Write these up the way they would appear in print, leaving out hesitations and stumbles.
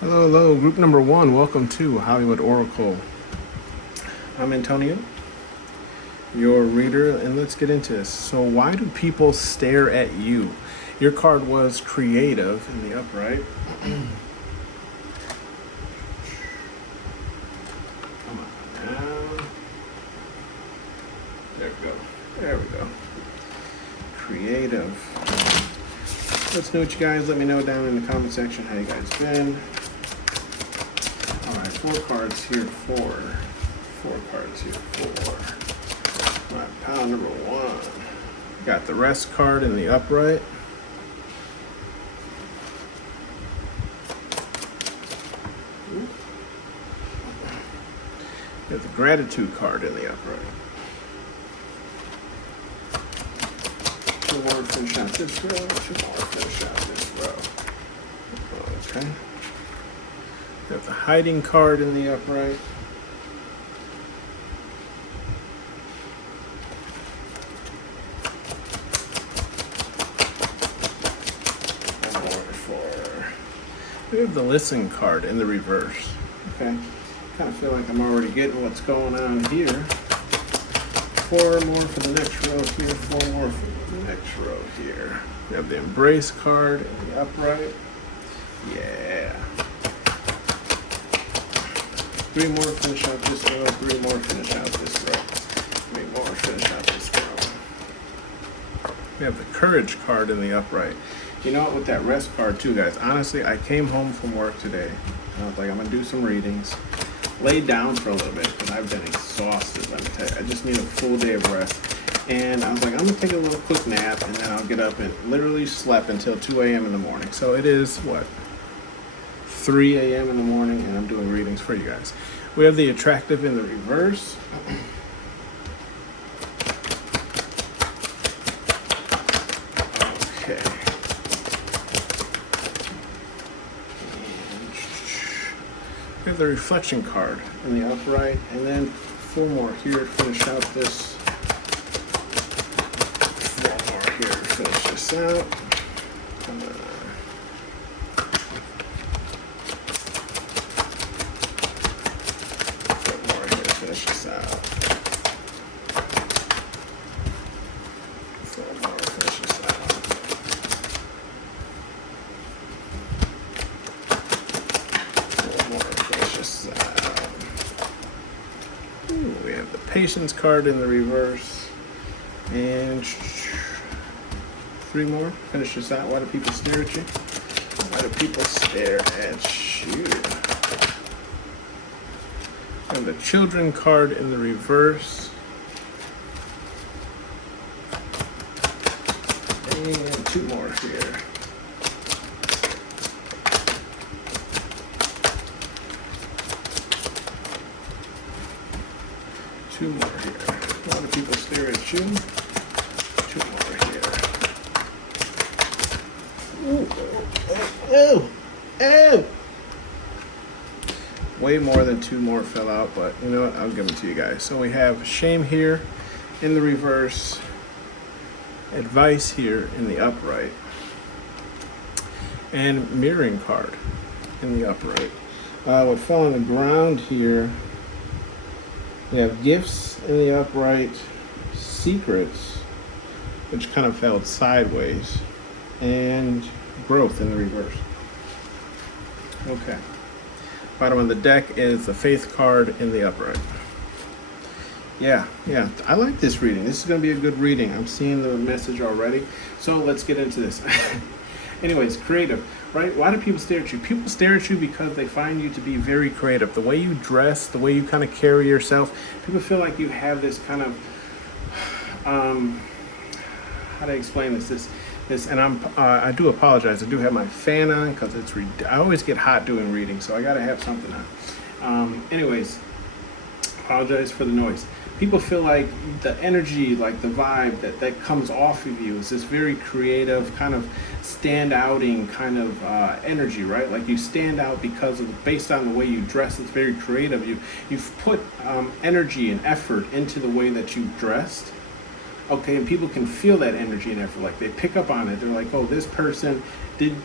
Hello, hello, group number 1. Welcome to Hollywood Oracle. I'm Antonio, your reader, and let's get into this. So, why do people stare at you? Your card was creative in the upright. Come on down. There we go. There we go. Creative. Let's know what you guys. Let me know down in the comment section how you guys been. All right, 4 cards here. 4 cards here. 4. All right, pile number 1. Got the rest card in the upright. Got the gratitude card in the upright. 2 more, finish out this row. 2 more, finish out this row. Okay. We have the hiding card in the upright. One more for. We have the listen card in the reverse. Okay. Kind of feel like I'm already getting what's going on here. 4 more for the next row here. 4 more for the next row here. We have the embrace card in the upright. Yeah. 3 more, finish out this row. 3 more, finish out this row. 3 more, finish out this row. We have the courage card in the upright. You know what, with that rest card too, guys, honestly, I came home from work today. I was like, I'm going to do some readings. Laid down for a little bit because I've been exhausted, let me tell you. I just need a full day of rest. And I was like, I'm going to take a little quick nap, and then I'll get up and literally slept until 2 a.m. in the morning. So it is, what, 3 a.m. in the morning, and I'm doing readings for you guys. We have the attractive in the reverse. Okay. We have the reflection card in the upright, and then 4 more here to finish out this. 4 more here to finish this out. 4 more here to finish this out. 4 more to finish this out. 4 more to finish this out. Ooh, we have the patience card in the reverse. And 3 more. Finish this out. Why do people stare at you? Why do people stare at you? And the children card in the reverse. And 2 more here. Two more here. A lot of people stare at you. 2 more here. Ooh, oh. Way more than 2 more fell out, but you know what? I'll give them to you guys. So we have shame here in the reverse, advice here in the upright, and mirroring card in the upright. What fell on the ground here, we have gifts in the upright, secrets, which kind of fell sideways, and growth in the reverse. Okay. Bottom of the deck is the faith card in the upright. Yeah, I like this reading. This is going to be a good reading. I'm seeing the message already. So let's get into this. Anyways, creative, right? Why do people stare at you? People stare at you because they find you to be very creative. The way you dress, the way you kind of carry yourself, people feel like you have this kind of, how do I explain this? And I do apologize. I do have my fan on because I always get hot doing readings, so I got to have something on. Anyways, apologize for the noise. People feel like the energy, like the vibe that comes off of you is this very creative, kind of stand outing kind of energy, right? Like you stand out because of, based on the way you dress. It's very creative. You've put energy and effort into the way that you've dressed. Okay, and people can feel that energy and effort. Like they pick up on it. They're like, oh, this person didn't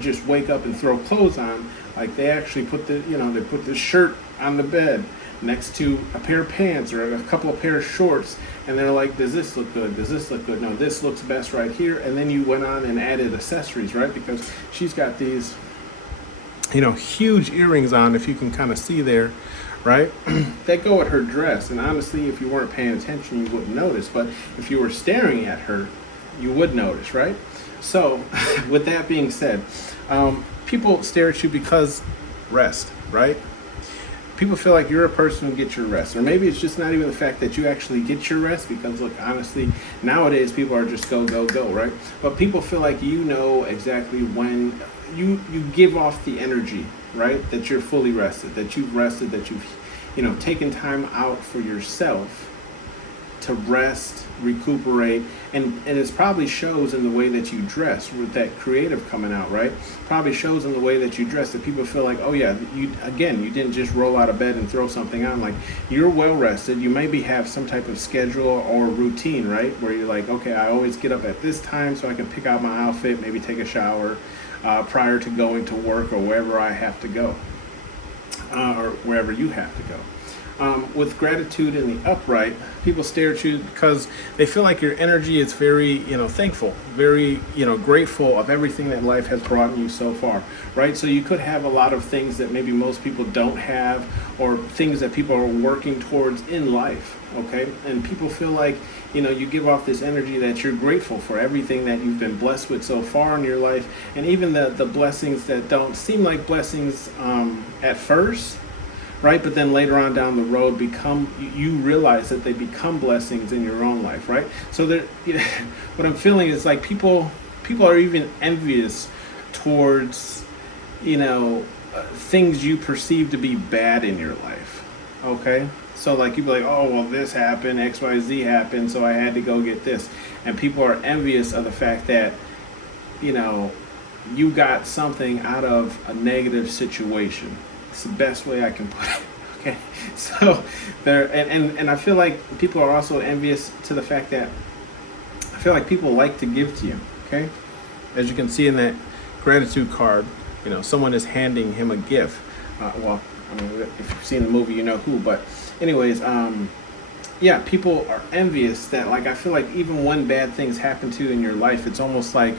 just wake up and throw clothes on. Like they actually put they put the shirt on the bed next to a pair of pants or a couple of pair of shorts, and they're like, does this look good? Does this look good? No, this looks best right here. And then you went on and added accessories, right? Because she's got these, huge earrings on, if you can kind of see there, right? That go with her dress. And honestly, if you weren't paying attention, you wouldn't notice. But if you were staring at her, you would notice, right? So with that being said, people stare at you because rest, right? People feel like you're a person who gets your rest. Or maybe it's just not even the fact that you actually get your rest, because look, honestly, nowadays people are just go, go, go, right? But people feel like you know exactly when you give off the energy, right? That you're fully rested, that you've rested, that you've, taken time out for yourself to rest, recuperate, and it probably shows in the way that you dress, with that creative coming out, right? Probably shows in the way that you dress, that people feel like, oh yeah, you didn't just roll out of bed and throw something on. Like, you're well rested. You maybe have some type of schedule or routine, right? Where you're like, okay, I always get up at this time so I can pick out my outfit, maybe take a shower prior to going to work or wherever I have to go, or wherever you have to go. With gratitude in the upright, people stare at you because they feel like your energy is very, thankful, very, grateful of everything that life has brought you so far, right? So you could have a lot of things that maybe most people don't have, or things that people are working towards in life, okay? And people feel like, you give off this energy that you're grateful for everything that you've been blessed with so far in your life, and even the blessings that don't seem like blessings at first, right? But then later on down the road you realize that they become blessings in your own life, right? So what I'm feeling is like people are even envious towards, things you perceive to be bad in your life, okay? So like you'd be like, oh, well, this happened, XYZ happened, so I had to go get this. And people are envious of the fact that, you got something out of a negative situation. It's the best way I can put it. Okay, so there, and I feel like people are also envious to the fact that I feel like people like to give to you. Okay, as you can see in that gratitude card, someone is handing him a gift. If you've seen the movie, you know who. But anyways, people are envious that, like, I feel like even when bad things happen to you in your life, it's almost like,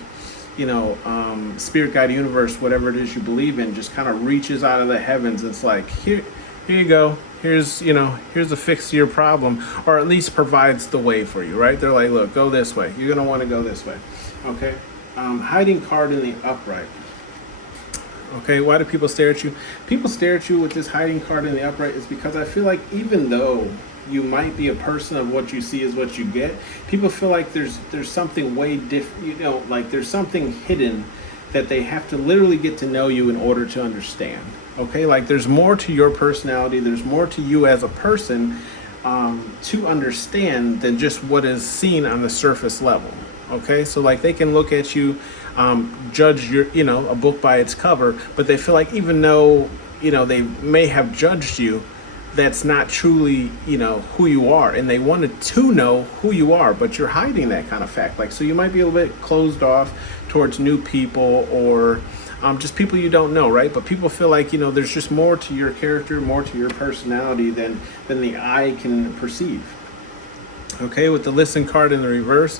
spirit guide, universe, whatever it is you believe in, just kind of reaches out of the heavens. It's like, here you go. Here's a fix to your problem, or at least provides the way for you, right? They're like, look, go this way. You're going to want to go this way. Okay. Hiding card in the upright. Okay. Why do people stare at you? People stare at you with this hiding card in the upright is because I feel like even though you might be a person of what you see is what you get, people feel like there's something way different, like there's something hidden that they have to literally get to know you in order to understand. Okay, like there's more to your personality, there's more to you as a person to understand than just what is seen on the surface level. Okay, so like they can look at you, judge your, a book by its cover, but they feel like even though, they may have judged you, that's not truly, who you are, and they wanted to know who you are, but you're hiding that kind of fact. Like, so you might be a little bit closed off towards new people, or just people you don't know, right? But people feel like, there's just more to your character, more to your personality than the eye can perceive. Okay, with the listen card in the reverse,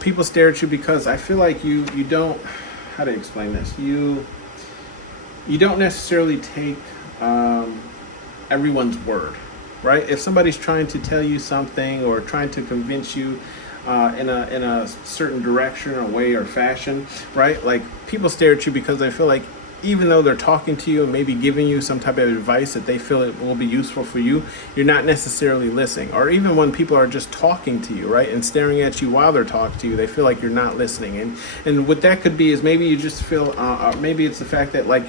people stare at you because I feel like you don't, how to explain this? You don't necessarily take everyone's word, right? If somebody's trying to tell you something or trying to convince you in a certain direction or way or fashion, right? Like, people stare at you because they feel like even though they're talking to you and maybe giving you some type of advice that they feel it will be useful for you, you're not necessarily listening. Or even when people are just talking to you, right, and staring at you while they're talking to you, they feel like you're not listening. And what that could be is maybe you just feel, maybe it's the fact that, like,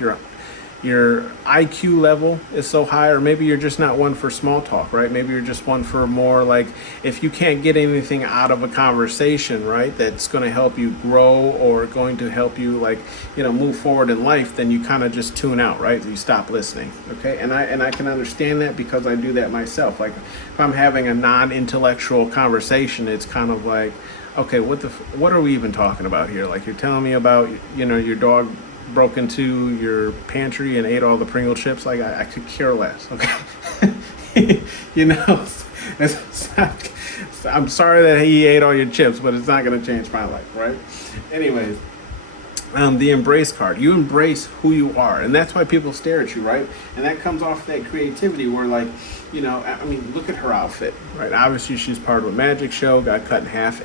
your IQ level is so high, or maybe you're just not one for small talk, right? Maybe you're just one for more like, if you can't get anything out of a conversation, right, that's going to help you grow or going to help you like, move forward in life, then you kind of just tune out, right? You stop listening. Okay. And I can understand that because I do that myself. Like if I'm having a non-intellectual conversation, it's kind of like, okay, what are we even talking about here? Like you're telling me about, your dog broke into your pantry and ate all the Pringle chips. Like I could care less. Okay. I'm sorry that he ate all your chips, but it's not going to change my life, right? Anyways, the embrace card. You embrace who you are, and that's why people stare at you, right? And that comes off that creativity where, like, look at her outfit, right? Obviously, she's part of a magic show, got cut in half.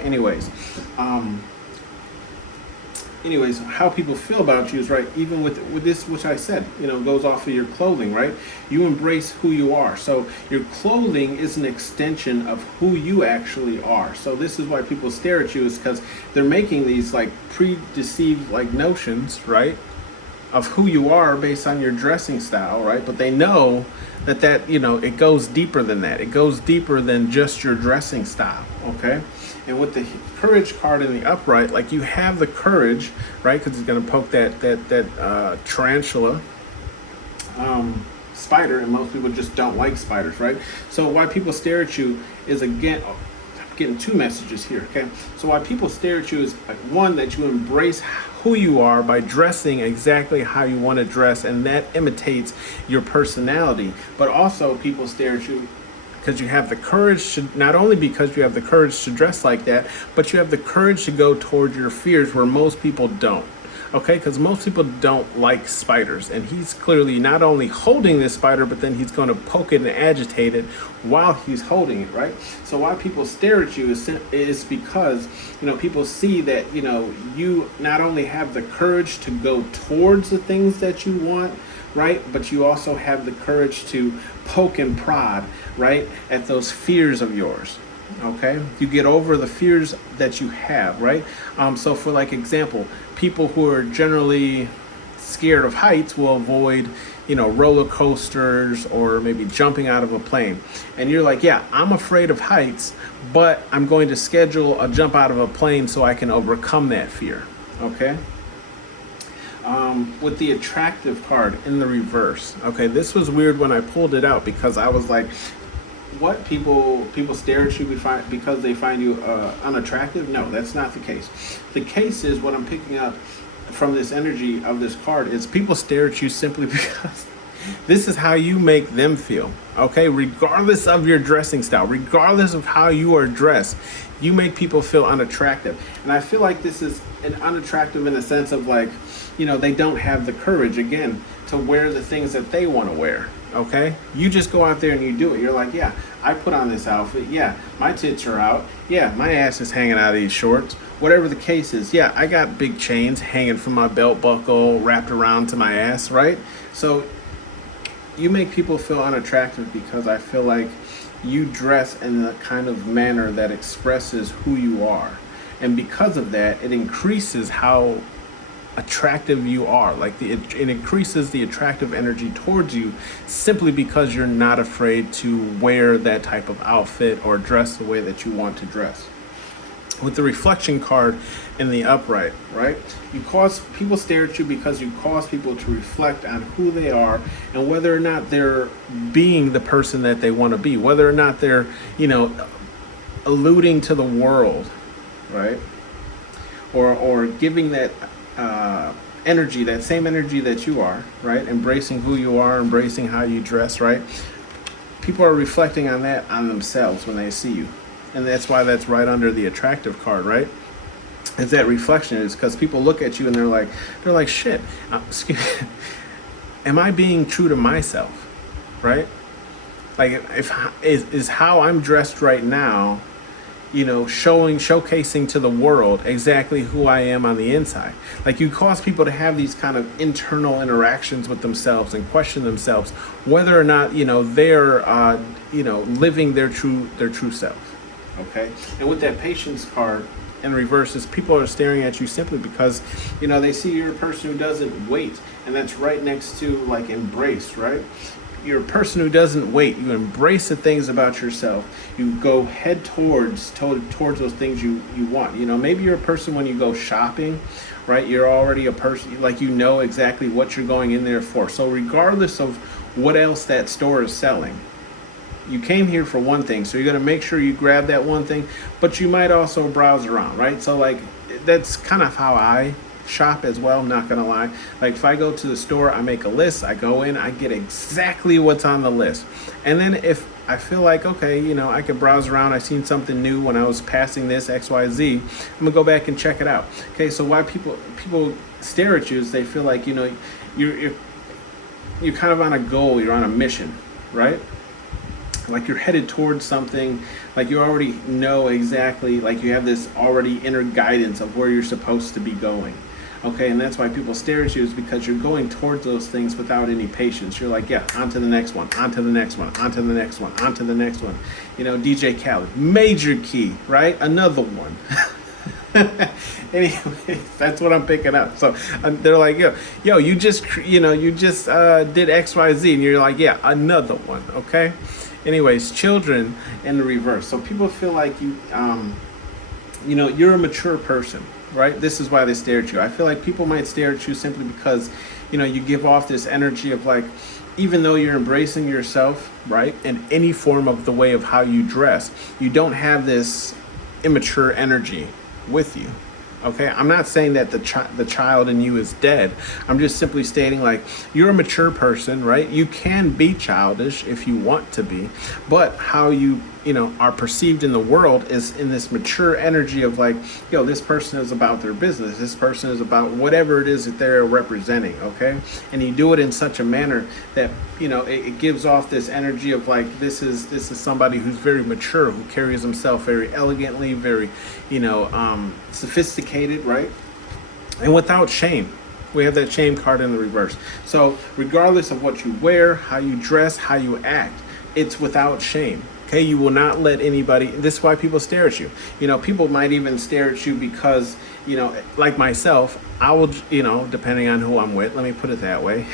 Anyways, how people feel about you is right. Even with this, which I said, goes off of your clothing, right? You embrace who you are. So your clothing is an extension of who you actually are. So this is why people stare at you, is because they're making these like predeceived like notions, right, of who you are based on your dressing style, right? But they know that it goes deeper than that. It goes deeper than just your dressing style, okay? And with the courage card in the upright, like you have the courage, right? Because it's going to poke that tarantula spider, and most people just don't like spiders, right? So why people stare at you is, again, I'm getting two messages here, okay? So why people stare at you is, one, that you embrace who you are by dressing exactly how you want to dress, and that imitates your personality. But also people stare at you because you have the courage to, not only because you have the courage to dress like that, but you have the courage to go toward your fears where most people don't. Okay, because most people don't like spiders, and he's clearly not only holding this spider, but then he's going to poke it and agitate it while he's holding it, right? So why people stare at you is because, people see that, you not only have the courage to go towards the things that you want, right, but you also have the courage to poke and prod, right, at those fears of yours. Okay, you get over the fears that you have, right? So for like example, people who are generally scared of heights will avoid, roller coasters or maybe jumping out of a plane. And you're like, yeah, I'm afraid of heights, but I'm going to schedule a jump out of a plane so I can overcome that fear. Okay. With the attractive card in the reverse. Okay, this was weird when I pulled it out because I was like, what, people stare at you because they find you unattractive? No, that's not the case. The case is, what I'm picking up from this energy of this card is, people stare at you simply because this is how you make them feel. Okay, regardless of your dressing style, regardless of how you are dressed, you make people feel unattractive. And I feel like this is an unattractive in the sense of like, they don't have the courage, again, to wear the things that they want to wear. Okay, you just go out there and you do it. You're like, yeah, I put on this outfit. Yeah, my tits are out. Yeah, my ass is hanging out of these shorts. Whatever the case is. Yeah, I got big chains hanging from my belt buckle wrapped around to my ass, right? So you make people feel unattractive because I feel like you dress in the kind of manner that expresses who you are. And because of that, it increases how attractive you are. Like it increases the attractive energy towards you simply because you're not afraid to wear that type of outfit or dress the way that you want to dress. With the reflection card in the upright, right? People stare at you because you cause people to reflect on who they are and whether or not they're being the person that they want to be, whether or not they're, alluding to the world, right? Or giving that energy, that same energy that you are, right? Embracing who you are, embracing how you dress, right? People are reflecting on that on themselves when they see you. And that's why that's right under the attractive card, right? It's that reflection. Is because people look at you and they're like, shit, am I being true to myself, right? Like, is how I'm dressed right now, showcasing to the world exactly who I am on the inside. Like, you cause people to have these kind of internal interactions with themselves and question themselves whether or not, they're, living their true self. Okay. And with that patience card in reverse, is people are staring at you simply because, they see you're a person who doesn't wait and that's right next to like embrace, right? You're a person who doesn't wait. You embrace the things about yourself. You go head towards those things you want. You know, maybe you're a person when you go shopping, right? You're already a person, like, you know exactly what you're going in there for. So regardless of what else that store is selling, you came here for one thing, so you're going to make sure you grab that one thing, but you might also browse around, right? So like, that's kind of how I shop as well, I'm not gonna lie. Like, if I go to the store, I make a list, I go in, I get exactly what's on the list, and then if I feel like, okay, you know, I could browse around, I seen something new when I was passing this XYZ, I'm gonna go back and check it out. Okay, so why people stare at you is they feel like, you know, you're kind of on a goal, you're on a mission, right? Like you're headed towards something, like you already know exactly, like you have this already inner guidance of where you're supposed to be going. Okay, and that's why people stare at you, is because you're going towards those things without any patience. You're like, yeah, on to the next one, on to the next one, on to the next one, on to the next one. You know, DJ Khaled, major key, right? Another one. Anyway, that's what I'm picking up. So they're like, yo, you just did XYZ, and you're like, yeah, another one. Okay. Anyways, children in the reverse. So people feel like you're a mature person, right? This is why they stare at you. I feel like people might stare at you simply because, you know, you give off this energy of like, even though you're embracing yourself, right, in any form of the way of how you dress, you don't have this immature energy with you. Okay, I'm not saying that the child in you is dead. I'm just simply stating, like, you're a mature person, right? You can be childish if you want to be, but how you are perceived in the world is in this mature energy of like, this person is about their business. This person is about whatever it is that they're representing. Okay, and you do it in such a manner that it gives off this energy of like, this is somebody who's very mature, who carries himself very elegantly, very sophisticated, right? And without shame. We have that shame card in the reverse. So regardless of what you wear, how you dress, how you act, it's without shame. Okay, you will not let anybody. This is why people stare at you. People might even stare at you because, like myself, I will, depending on who I'm with, let me put it that way.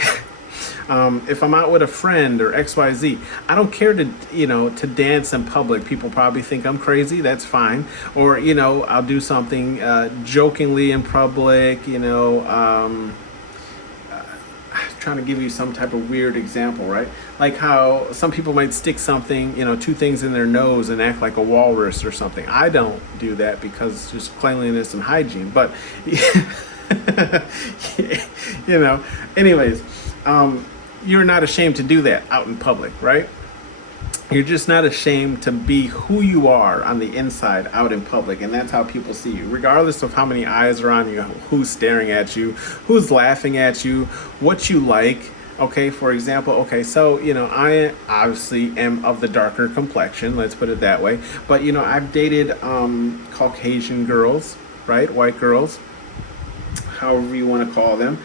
If I'm out with a friend or XYZ, I don't care to dance in public. People probably think I'm crazy. That's fine. Or, I'll do something jokingly in public, trying to give you some type of weird example, right? Like how some people might stick something, two things in their nose and act like a walrus or something. I don't do that because it's just cleanliness and hygiene. But, anyways, you're not ashamed to do that out in public, right? You're just not ashamed to be who you are on the inside out in public, and that's how people see you, regardless of how many eyes are on you, who's staring at you, who's laughing at you, what you like. Okay, for example, so I obviously am of the darker complexion, let's put it that way, but I've dated Caucasian girls, right? White girls, however you want to call them.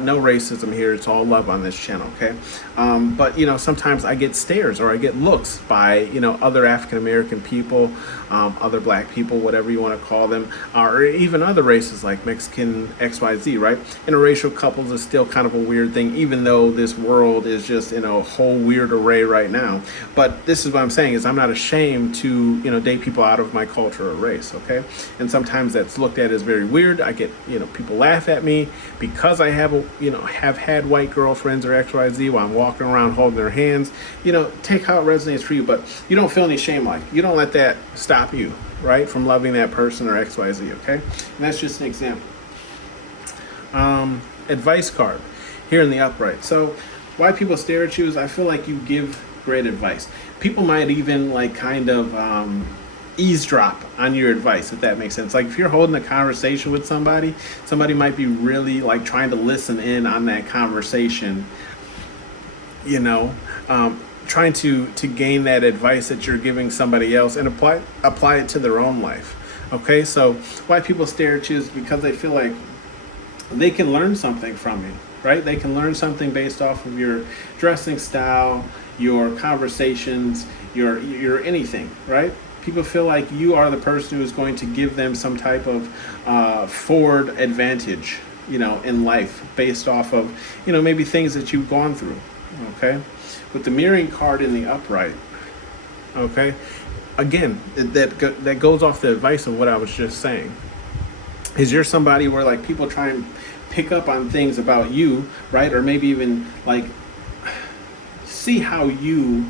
No racism here, it's all love on this channel, okay? But sometimes I get stares or I get looks by other African American people, other black people, whatever you want to call them, or even other races like Mexican, XYZ, right? Interracial couples is still kind of a weird thing, even though this world is just in a whole weird array right now. But this is what I'm saying, is I'm not ashamed to date people out of my culture or race, okay? And sometimes that's looked at as very weird. I get people laugh at me because I have had white girlfriends or XYZ while I'm walking around holding their hands. Take how it resonates for you, but you don't feel any shame. Like, you don't let that stop you, right, from loving that person or XYZ, okay? And that's just an example. Advice card here in the upright. So why people stare at you is I feel like you give great advice. People might even like kind of eavesdrop on your advice, if that makes sense. Like, if you're holding a conversation with somebody might be really like trying to listen in on that conversation, trying to gain that advice that you're giving somebody else and apply it to their own life. Okay, so why people stare at you is because they feel like they can learn something from you, right? They can learn something based off of your dressing style, your conversations, your anything, right? People feel like you are the person who is going to give them some type of forward advantage, in life based off of, maybe things that you've gone through. Okay. With the mirroring card in the upright. Okay. Again, that goes off the advice of what I was just saying. Is you're somebody where like people try and pick up on things about you, right? Or maybe even like see how you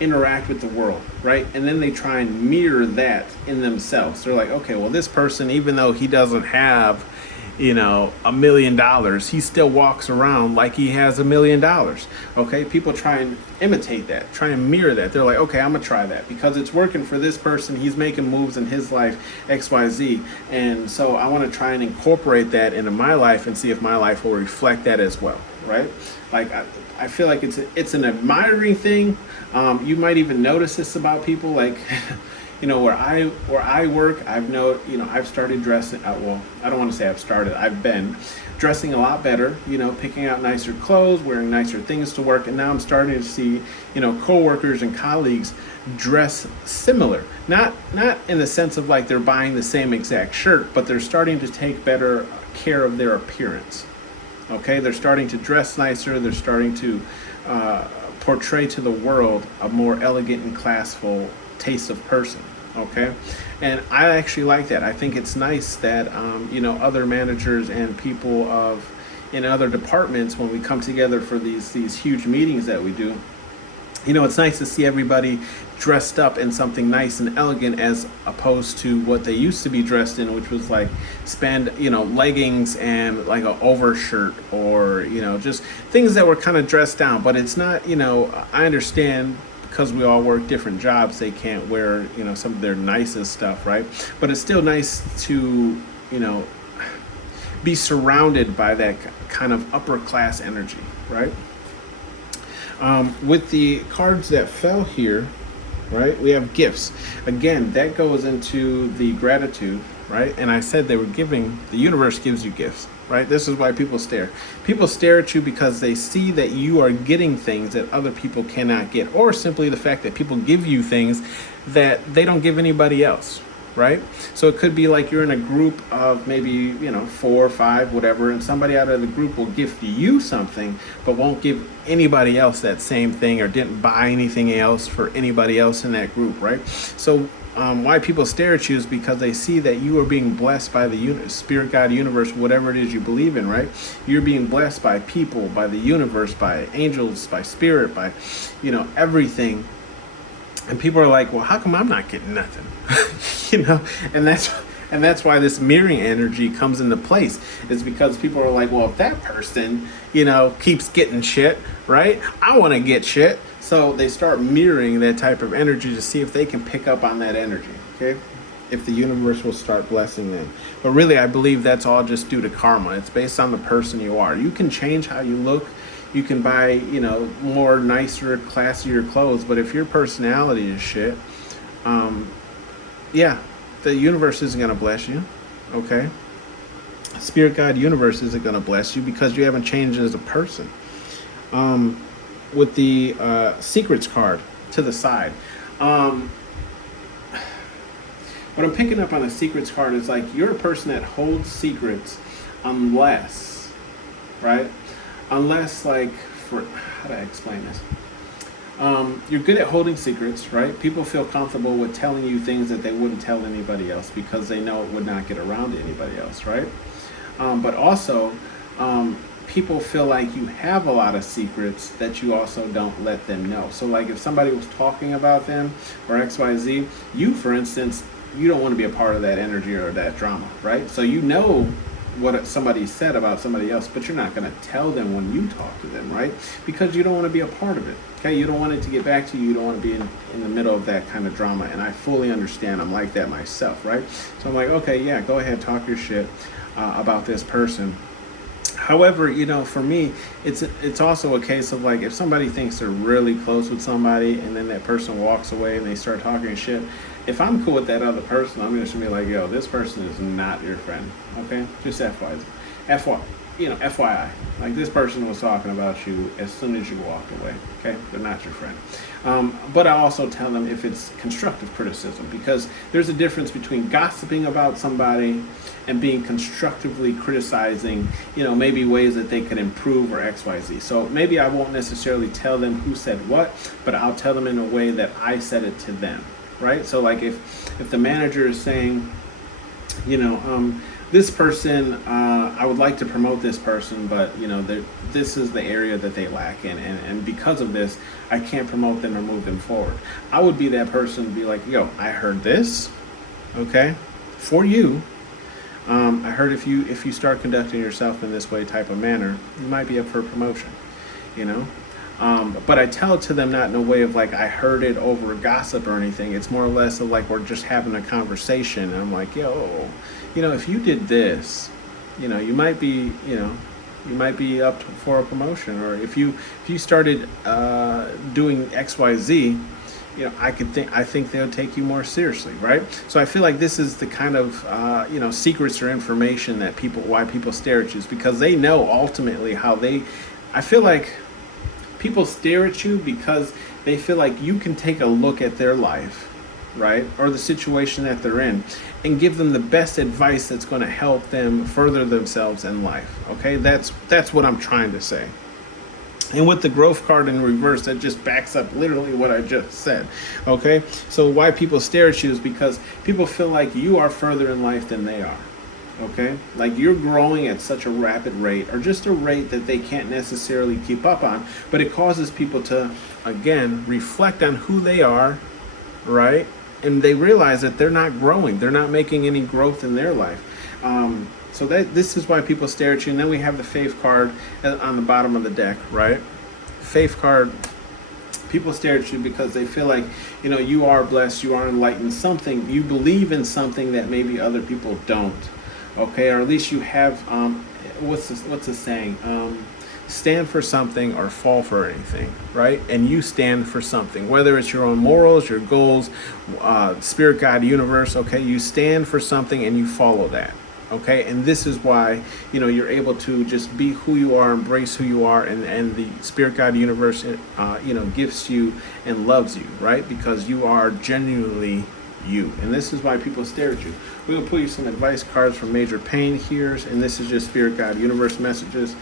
interact with the world, right? And then they try and mirror that in themselves. They're like, okay, well, this person, even though he doesn't have, $1 million, he still walks around like he has $1 million. Okay, people try and imitate that, try and mirror that. They're like, okay, I'm gonna try that because it's working for this person. He's making moves in his life, XYZ, and so I want to try and incorporate that into my life and see if my life will reflect that as well, right? Like I feel like it's an admiring thing. You might even notice this about people, like. Where I work, I've started dressing. Well, I don't want to say I've started. I've been dressing a lot better. Picking out nicer clothes, wearing nicer things to work, and now I'm starting to see, coworkers and colleagues dress similar. Not in the sense of like they're buying the same exact shirt, but they're starting to take better care of their appearance. Okay, they're starting to dress nicer. They're starting to portray to the world a more elegant and classful taste of person. Okay, and I actually like that. I think it's nice that other managers and people in other departments, when we come together for these huge meetings that we do, it's nice to see everybody dressed up in something nice and elegant as opposed to what they used to be dressed in, which was like leggings and like an overshirt or just things that were kind of dressed down. But it's not, I understand because we all work different jobs, they can't wear, some of their nicest stuff, right? But it's still nice to, be surrounded by that kind of upper class energy, right? With the cards that fell here, right, we have gifts. Again, that goes into the gratitude, right? And I said the universe gives you gifts. Right? This is why people stare. People stare at you because they see that you are getting things that other people cannot get, or simply the fact that people give you things that they don't give anybody else, right? So it could be like you're in a group of maybe, 4 or 5, whatever, and somebody out of the group will gift you something, but won't give anybody else that same thing or didn't buy anything else for anybody else in that group, right? So why people stare at you is because they see that you are being blessed by the spirit, God, universe, whatever it is you believe in, right? You're being blessed by people, by the universe, by angels, by spirit, by, everything. And people are like, well, how come I'm not getting nothing? And that's why this mirroring energy comes into place. Is because people are like, well, if that person, keeps getting shit, right? I want to get shit. So they start mirroring that type of energy to see if they can pick up on that energy, okay? If the universe will start blessing them. But really, I believe that's all just due to karma. It's based on the person you are. You can change how you look. You can buy, more nicer, classier clothes. But if your personality is shit, the universe isn't going to bless you, okay? Spirit, God, universe isn't going to bless you because you haven't changed as a person. With the secrets card to the side. What I'm picking up on the secrets card is like you're a person that holds secrets unless, right? Unless like, how do I explain this? You're good at holding secrets, right? People feel comfortable with telling you things that they wouldn't tell anybody else because they know it would not get around to anybody else, right? But also, people feel like you have a lot of secrets that you also don't let them know. So like if somebody was talking about them or XYZ, you, for instance, you don't want to be a part of that energy or that drama, right? So what somebody said about somebody else, but you're not going to tell them when you talk to them, right? Because you don't want to be a part of it, okay? You don't want it to get back to you. You don't want to be in the middle of that kind of drama, and I fully understand. I'm like that myself, right? So I'm like, okay, yeah, go ahead, talk your shit about this person. However, for me, it's also a case of like if somebody thinks they're really close with somebody and then that person walks away and they start talking shit, if I'm cool with that other person, I'm just gonna be like, yo, this person is not your friend, okay? Just FYI. FYI, like this person was talking about you as soon as you walked away. Okay, they're not your friend. But I also tell them if it's constructive criticism, because there's a difference between gossiping about somebody and being constructively criticizing, maybe ways that they could improve or X, Y, Z. So maybe I won't necessarily tell them who said what, but I'll tell them in a way that I said it to them, right? So like if the manager is saying, this person, I would like to promote this person, but this is the area that they lack in, and because of this, I can't promote them or move them forward. I would be that person to be like, yo, I heard this, okay, for you. I heard if you start conducting yourself in this way, type of manner, you might be up for a promotion, But I tell it to them not in a way of like I heard it over gossip or anything. It's more or less of like we're just having a conversation. And I'm like, yo, if you did this, you might be, you might be up for a promotion. Or if you started doing X, Y, Z, I think they'll take you more seriously, right? So I feel like this is the kind of secrets or information that why people stare at you, is because they know ultimately I feel like people stare at you because they feel like you can take a look at their life, right? Or the situation that they're in and give them the best advice that's going to help them further themselves in life. Okay? That's what I'm trying to say. And with the growth card in reverse, that just backs up literally what I just said. Okay? So why people stare at you is because people feel like you are further in life than they are. Okay? Like you're growing at such a rapid rate, or just a rate that they can't necessarily keep up on, but it causes people to, again, reflect on who they are, right? And they realize that they're not growing. They're not making any growth in their life. So this is why people stare at you. And then we have the faith card on the bottom of the deck, right? Faith card, people stare at you because they feel like, you are blessed, you are enlightened, something, you believe in something that maybe other people don't. Okay, or at least you have, what's the saying? Stand for something or fall for anything, right? And you stand for something, whether it's your own morals, your goals, spirit, God, universe, okay? You stand for something and you follow that, okay? And this is why, you're able to just be who you are, embrace who you are, and the spirit, God, universe, gifts you and loves you, right? Because you are genuinely you. And this is why people stare at you. We're going to pull you some advice cards from Major Payne here, and this is just Spirit, God, Universe messages.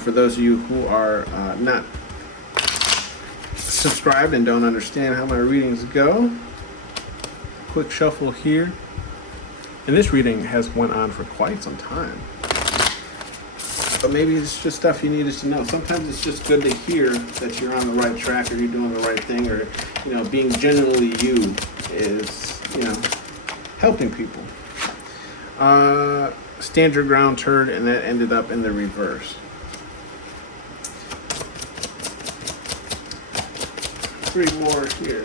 For those of you who are not subscribed and don't understand how my readings go, quick shuffle here. And this reading has went on for quite some time. But maybe it's just stuff you needed to know. Sometimes it's just good to hear that you're on the right track, or you're doing the right thing, or, being genuinely you is, helping people. Stand your ground, turd, and that ended up in the reverse. Three more here.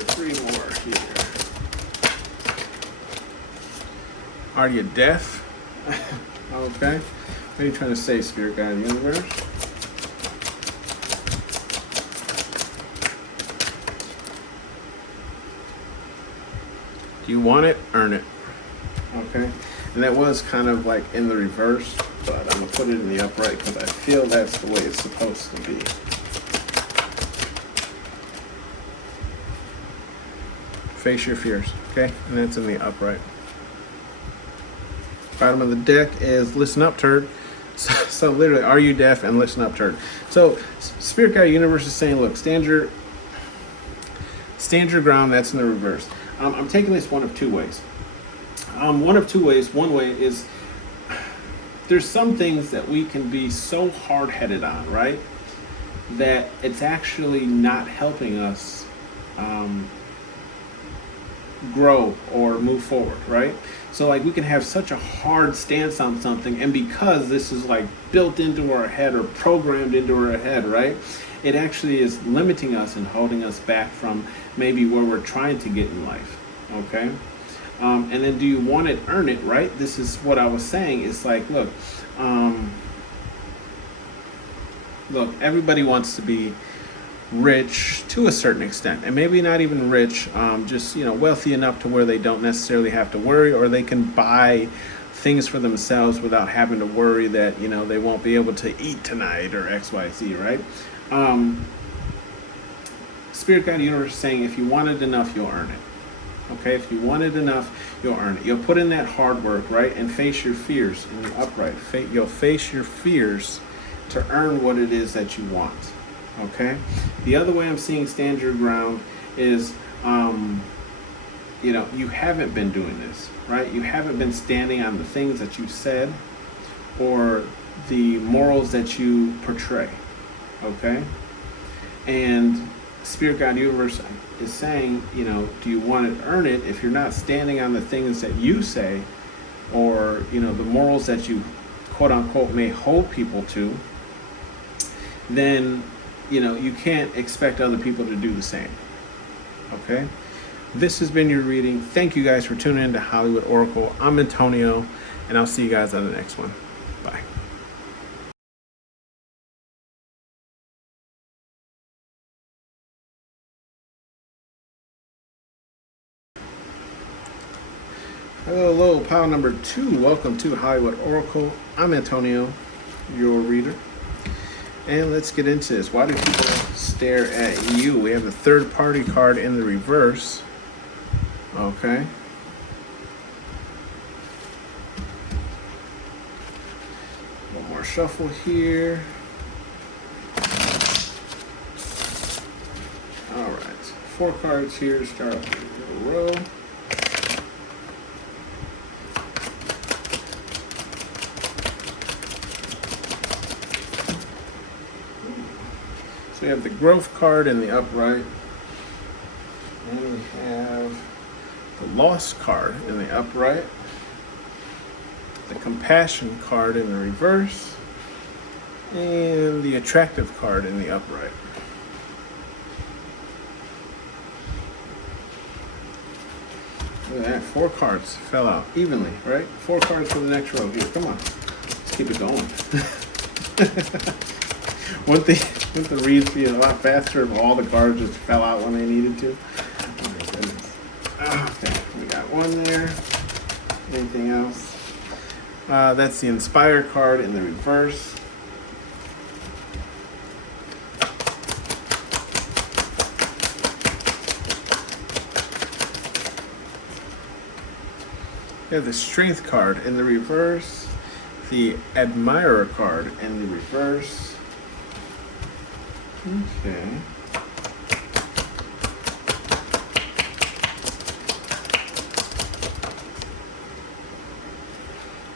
Are you deaf? Okay. What are you trying to say, Spirit, God, Universe? Do you want it? Earn it. Okay. And that was kind of like in the reverse, but I'm going to put it in the upright because I feel that's the way it's supposed to be. Face your fears. Okay. And that's in the upright. Bottom of the deck is listen up, turd. So literally, are you deaf? And listen up, turd. So Spirit, God, Universe is saying, look, stand your ground. That's in the reverse. I'm taking this one of two ways. One way is there's some things that we can be so hard-headed on, right? That it's actually not helping us grow or move forward, right? So like we can have such a hard stance on something, and because this is like built into our head or programmed into our head, right? It actually is limiting us and holding us back from maybe where we're trying to get in life, okay? And then do you want it, earn it, right? This is what I was saying. It's like, look, everybody wants to be rich to a certain extent, and maybe not even rich, just wealthy enough to where they don't necessarily have to worry, or they can buy things for themselves without having to worry that, they won't be able to eat tonight or XYZ, right? Spirit Guide Universe is saying if you want it enough, you'll earn it. Okay, if you want it enough, you'll earn it. You'll put in that hard work, right? And face your fears in the upright. You'll face your fears to earn what it is that you want. Okay? The other way I'm seeing stand your ground is, you haven't been doing this, right? You haven't been standing on the things that you said or the morals that you portray. Okay? And Spirit Guide Universe is saying, do you want to earn it? If you're not standing on the things that you say or, the morals that you quote unquote may hold people to, then, you can't expect other people to do the same. Okay? This has been your reading. Thank you guys for tuning in to Hollywood Oracle. I'm Antonio, and I'll see you guys on the next one. Bye. Hello, pile number 2. Welcome to Hollywood Oracle. I'm Antonio, your reader. And let's get into this. Why do people stare at you? We have a third party card in the reverse. Okay. One more shuffle here. All right. 4 cards here to start off the row. So we have the growth card in the upright, and we have the loss card in the upright, the compassion card in the reverse, and the attractive card in the upright. Look at that, 4 cards fell out evenly, right? 4 cards for the next row here. Come on, let's keep it going. Wouldn't the reads be a lot faster if all the cards just fell out when they needed to? Oh my goodness. Okay, we got one there. Anything else? That's the Inspire card in the reverse. We have the Strength card in the reverse. The Admirer card in the reverse. Okay.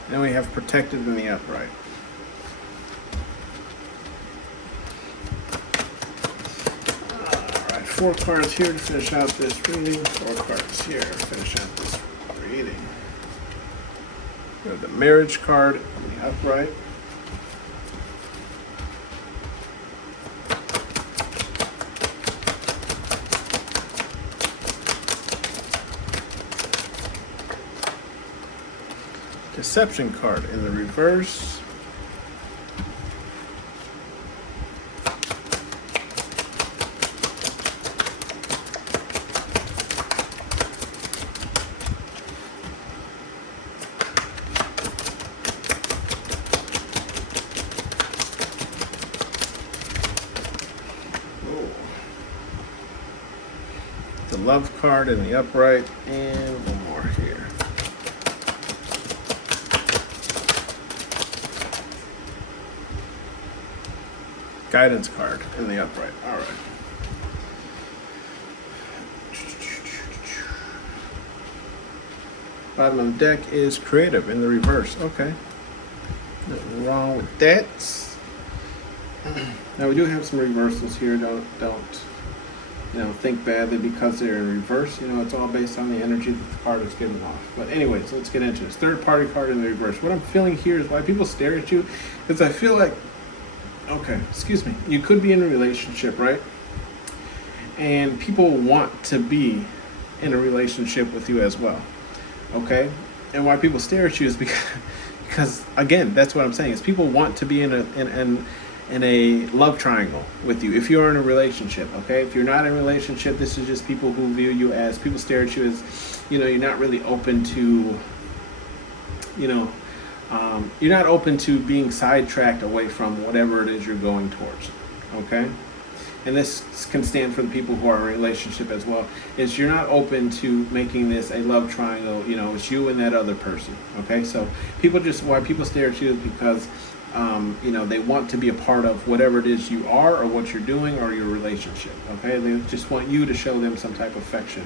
Then we have Protected in the upright. Alright, 4 cards here to finish out this reading. 4 cards here to finish out this reading. We have the Marriage card in the upright. Deception card in the reverse. The Love card in the upright, and one more here. Guidance card in the upright. All right. Bottom of the deck is Creative in the reverse. Okay. Nothing wrong with that. Now we do have some reversals here. Don't think badly because they're in reverse. It's all based on the energy that the card is giving off. But anyways, let's get into this. Third party card in the reverse. What I'm feeling here is why people stare at you, because I feel like, you could be in a relationship, right? And people want to be in a relationship with you as well. Okay? And why people stare at you is because again, that's what I'm saying, is people want to be in a love triangle with you if you're in a relationship. Okay, if you're not in a relationship, this is just people who view you as, people stare at you as, you're not really open to you're not open to being sidetracked away from whatever it is you're going towards. Okay? And this can stand for the people who are in a relationship as well, is you're not open to making this a love triangle. It's you and that other person. Okay? So why people stare at you is because they want to be a part of whatever it is you are or what you're doing or your relationship. Okay? They just want you to show them some type of affection,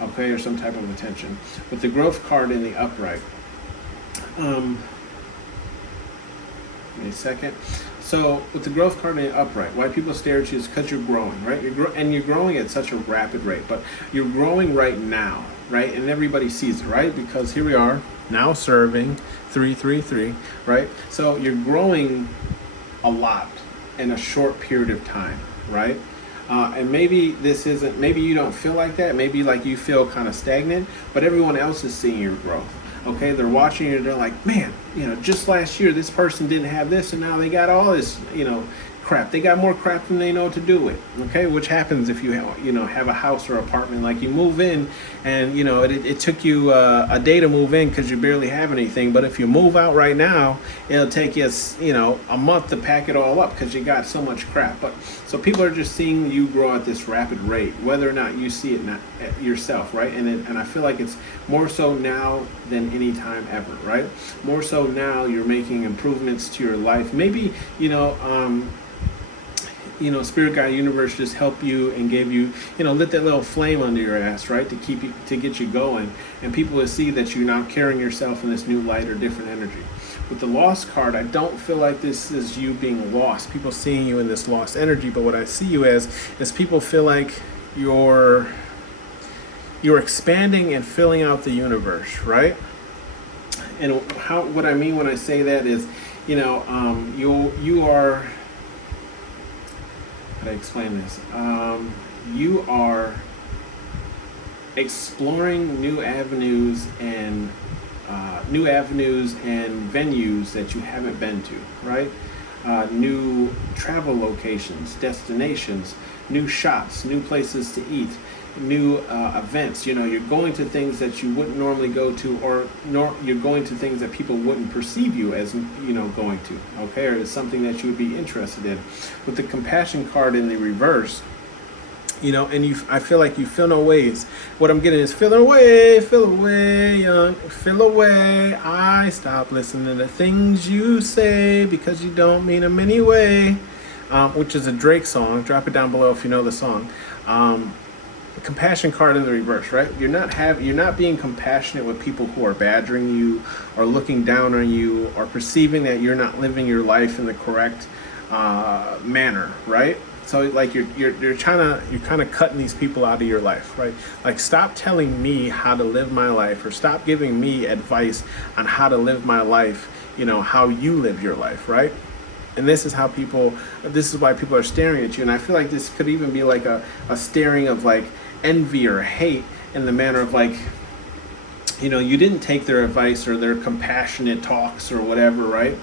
okay, or some type of attention. With the growth card in the upright, give me a second. So with the growth card in the upright, why people stare at you is because you're growing, right? You're growing at such a rapid rate, but you're growing right now, right? And everybody sees it, right? Because here we are now serving 333, right? So you're growing a lot in a short period of time, right? And maybe maybe you don't feel like that. Maybe like you feel kind of stagnant, but everyone else is seeing your growth. Okay, they're watching you and they're like, man, just last year this person didn't have this and now they got all this, crap. They got more crap than they know what to do with. Okay, which happens if you have a house or apartment. Like you move in and it took you a day to move in because you barely have anything. But if you move out right now, it'll take you a month to pack it all up because you got so much crap. But so people are just seeing you grow at this rapid rate, whether or not you see it yourself, right? And I feel like it's more so now than any time ever, right? More so now you're making improvements to your life. Maybe Spirit Guide Universe just helped you and gave you, lit that little flame under your ass, right? To get you going. And people will see that you're now carrying yourself in this new light or different energy. With the lost card, I don't feel like this is you being lost. People seeing you in this lost energy, but what I see you as is people feel like you're expanding and filling out the universe, right? And what I mean when I say that is, you are. How do I explain this? You are exploring new avenues and venues that you haven't been to, right? New travel locations, destinations, new shops, new places to eat, new events. You're going to things that you wouldn't normally go to, or you're going to things that people wouldn't perceive you as going to, okay, or it's something that you would be interested in. With the compassion card in the reverse, I feel like you feel no ways. What I'm getting is feel away, young, feel away. I stop listening to things you say because you don't mean them anyway. Which is a Drake song. Drop it down below if you know the song. The compassion card in the reverse, right? You're not being compassionate with people who are badgering you or looking down on you or perceiving that you're not living your life in the correct manner, right? So like you're kind of cutting these people out of your life, right? Like stop telling me how to live my life, or stop giving me advice on how to live my life, how you live your life, right? And this is why people are staring at you. And I feel like this could even be like a staring of like envy or hate, in the manner of like, you didn't take their advice or their compassionate talks or whatever, right?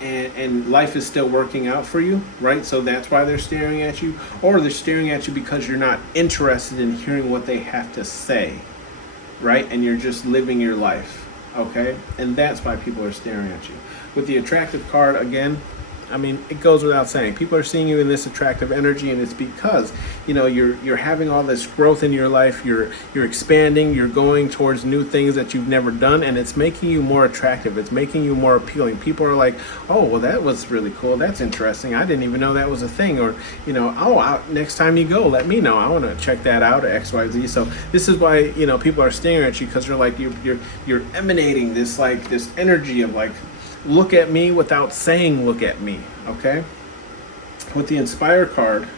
And life is still working out for you, right? So that's why they're staring at you. Or they're staring at you because you're not interested in hearing what they have to say, right? And you're just living your life, okay? And that's why people are staring at you. With the attractive card, again, I mean, it goes without saying. People are seeing you in this attractive energy, and it's because, you're having all this growth in your life. You're expanding. You're going towards new things that you've never done, and it's making you more attractive. It's making you more appealing. People are like, oh, well, that was really cool. That's interesting. I didn't even know that was a thing. Or, next time you go, let me know. I want to check that out, or X, Y, Z. So this is why, people are staring at you, because you're like, you're emanating this energy of like, look at me without saying look at me, okay? With the Inspire card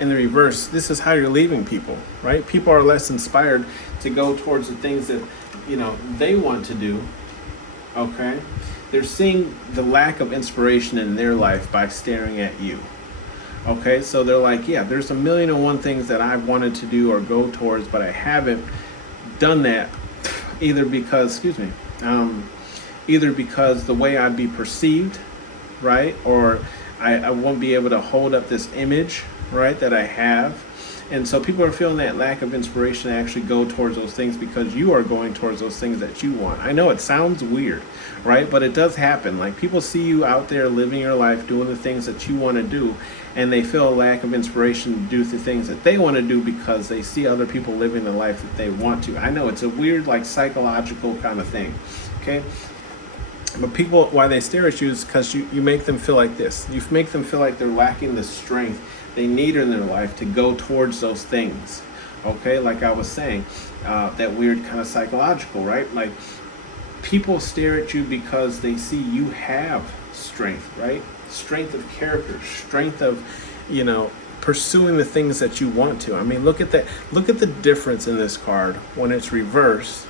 in the reverse, this is how you're leaving people, right? People are less inspired to go towards the things that, they want to do, okay? They're seeing the lack of inspiration in their life by staring at you, okay? So they're like, yeah, there's 1,000,001 things that I've wanted to do or go towards, but I haven't done that, either because the way I'd be perceived, right? Or I won't be able to hold up this image, right, that I have. And so people are feeling that lack of inspiration to actually go towards those things because you are going towards those things that you want. I know it sounds weird, right? But it does happen. Like, people see you out there living your life, doing the things that you want to do, and they feel a lack of inspiration to do the things that they want to do because they see other people living the life that they want to. I know it's a weird, like, psychological kind of thing, okay? But people, why they stare at you is because you make them feel like this. You make them feel like they're lacking the strength they need in their life to go towards those things, okay? Like I was saying, that weird kind of psychological, right? Like, people stare at you because they see you have strength, right? Strength of character, strength of, pursuing the things that you want to. I mean, look at that. Look at the difference in this card when it's reversed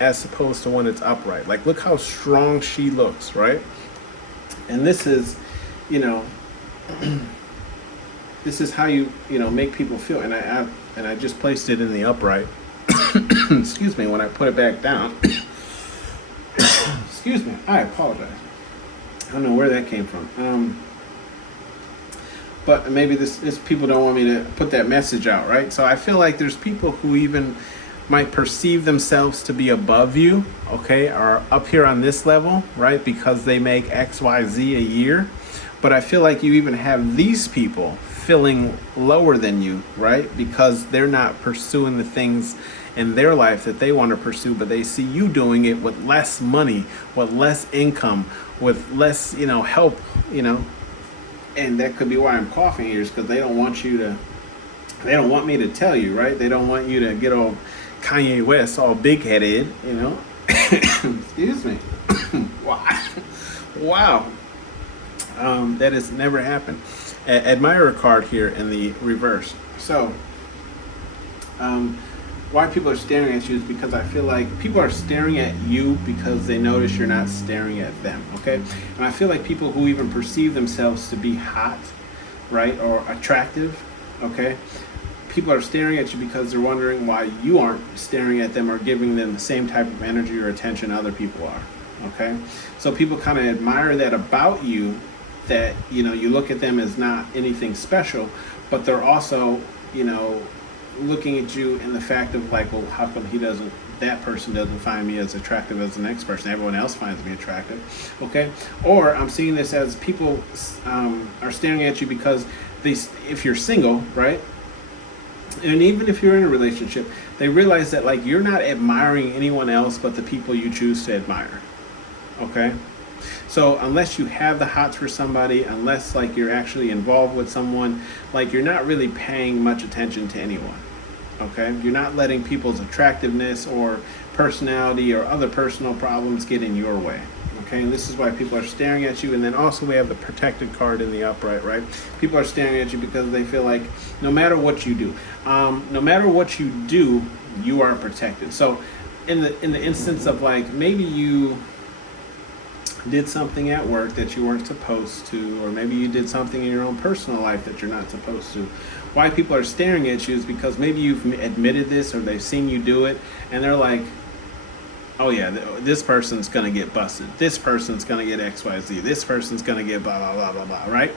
as opposed to when it's upright. Like, look how strong she looks, right? And this is, this is how you make people feel. And I just placed it in the upright. Excuse me, when I put it back down. Excuse me, I apologize. I don't know where that came from. But maybe this people don't want me to put that message out, right? So I feel like there's people who even might perceive themselves to be above you, okay, or up here on this level, right, because they make X, Y, Z a year. But I feel like you even have these people feeling lower than you, right, because they're not pursuing the things in their life that they want to pursue, but they see you doing it with less money, with less income, with less, help, and that could be why I'm coughing here, is because they don't want me to tell you, right? They don't want you to get all Kanye West, all big-headed, Excuse me. Wow. That has never happened. Admirer card here in the reverse. So, why people are staring at you is because I feel like people are staring at you because they notice you're not staring at them, okay? And I feel like people who even perceive themselves to be hot, right, or attractive, okay? People are staring at you because they're wondering why you aren't staring at them or giving them the same type of energy or attention other people are, okay? So people kind of admire that about you, that, you look at them as not anything special, but they're also, looking at you in the fact of like, well, how come that person doesn't find me as attractive as the next person? Everyone else finds me attractive, okay? Or I'm seeing this as people are staring at you because if you're single, right? And even if you're in a relationship, they realize that like you're not admiring anyone else but the people you choose to admire, okay? So unless you have the hots for somebody, unless like you're actually involved with someone, like you're not really paying much attention to anyone, okay? You're not letting people's attractiveness or personality or other personal problems get in your way, okay? And this is why people are staring at you. And then also we have the protected card in the upright, right? People are staring at you because they feel like no matter what you do, you are protected. So in the instance of like, maybe you did something at work that you weren't supposed to, or maybe you did something in your own personal life that you're not supposed to. Why people are staring at you is because maybe you've admitted this or they've seen you do it, and they're like, oh yeah, this person's gonna get busted, this person's gonna get XYZ, this person's gonna get blah blah blah blah blah, right?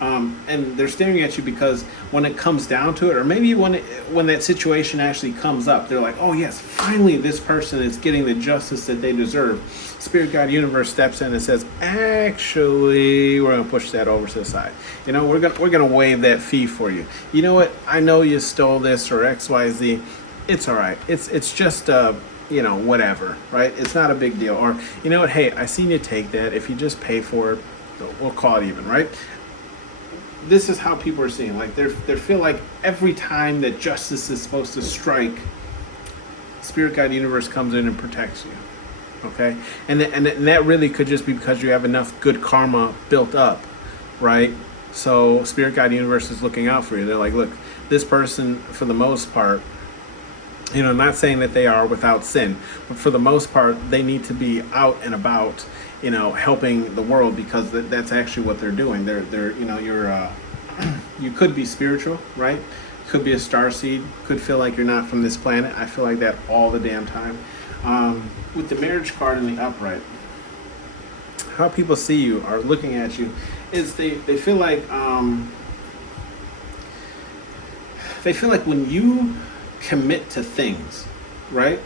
And they're staring at you because when it comes down to it, or maybe when that situation actually comes up, they're like, oh yes, finally this person is getting the justice that they deserve. Spirit, God, universe steps in and says, actually, we're gonna push that over to the side. We're gonna waive that fee for you. You know what? I know you stole this or XYZ. It's all right. It's just whatever, right? It's not a big deal. Or you know what? Hey, I seen you take that. If you just pay for it, we'll call it even, right? This is how people are seeing. Like they feel like every time that justice is supposed to strike, Spirit, God, universe comes in and protects you. Okay, and that really could just be because you have enough good karma built up, right? So Spirit, God, universe is looking out for you. They're like, look, this person, for the most part, not saying that they are without sin, but for the most part, they need to be out and about, helping the world, because that's actually what they're doing. They're you could be spiritual, right? Could be a starseed, could feel like you're not from this planet. I feel like that all the damn time. With the marriage card in the upright, how people see you or looking at you is they feel like they feel like when you commit to things, right?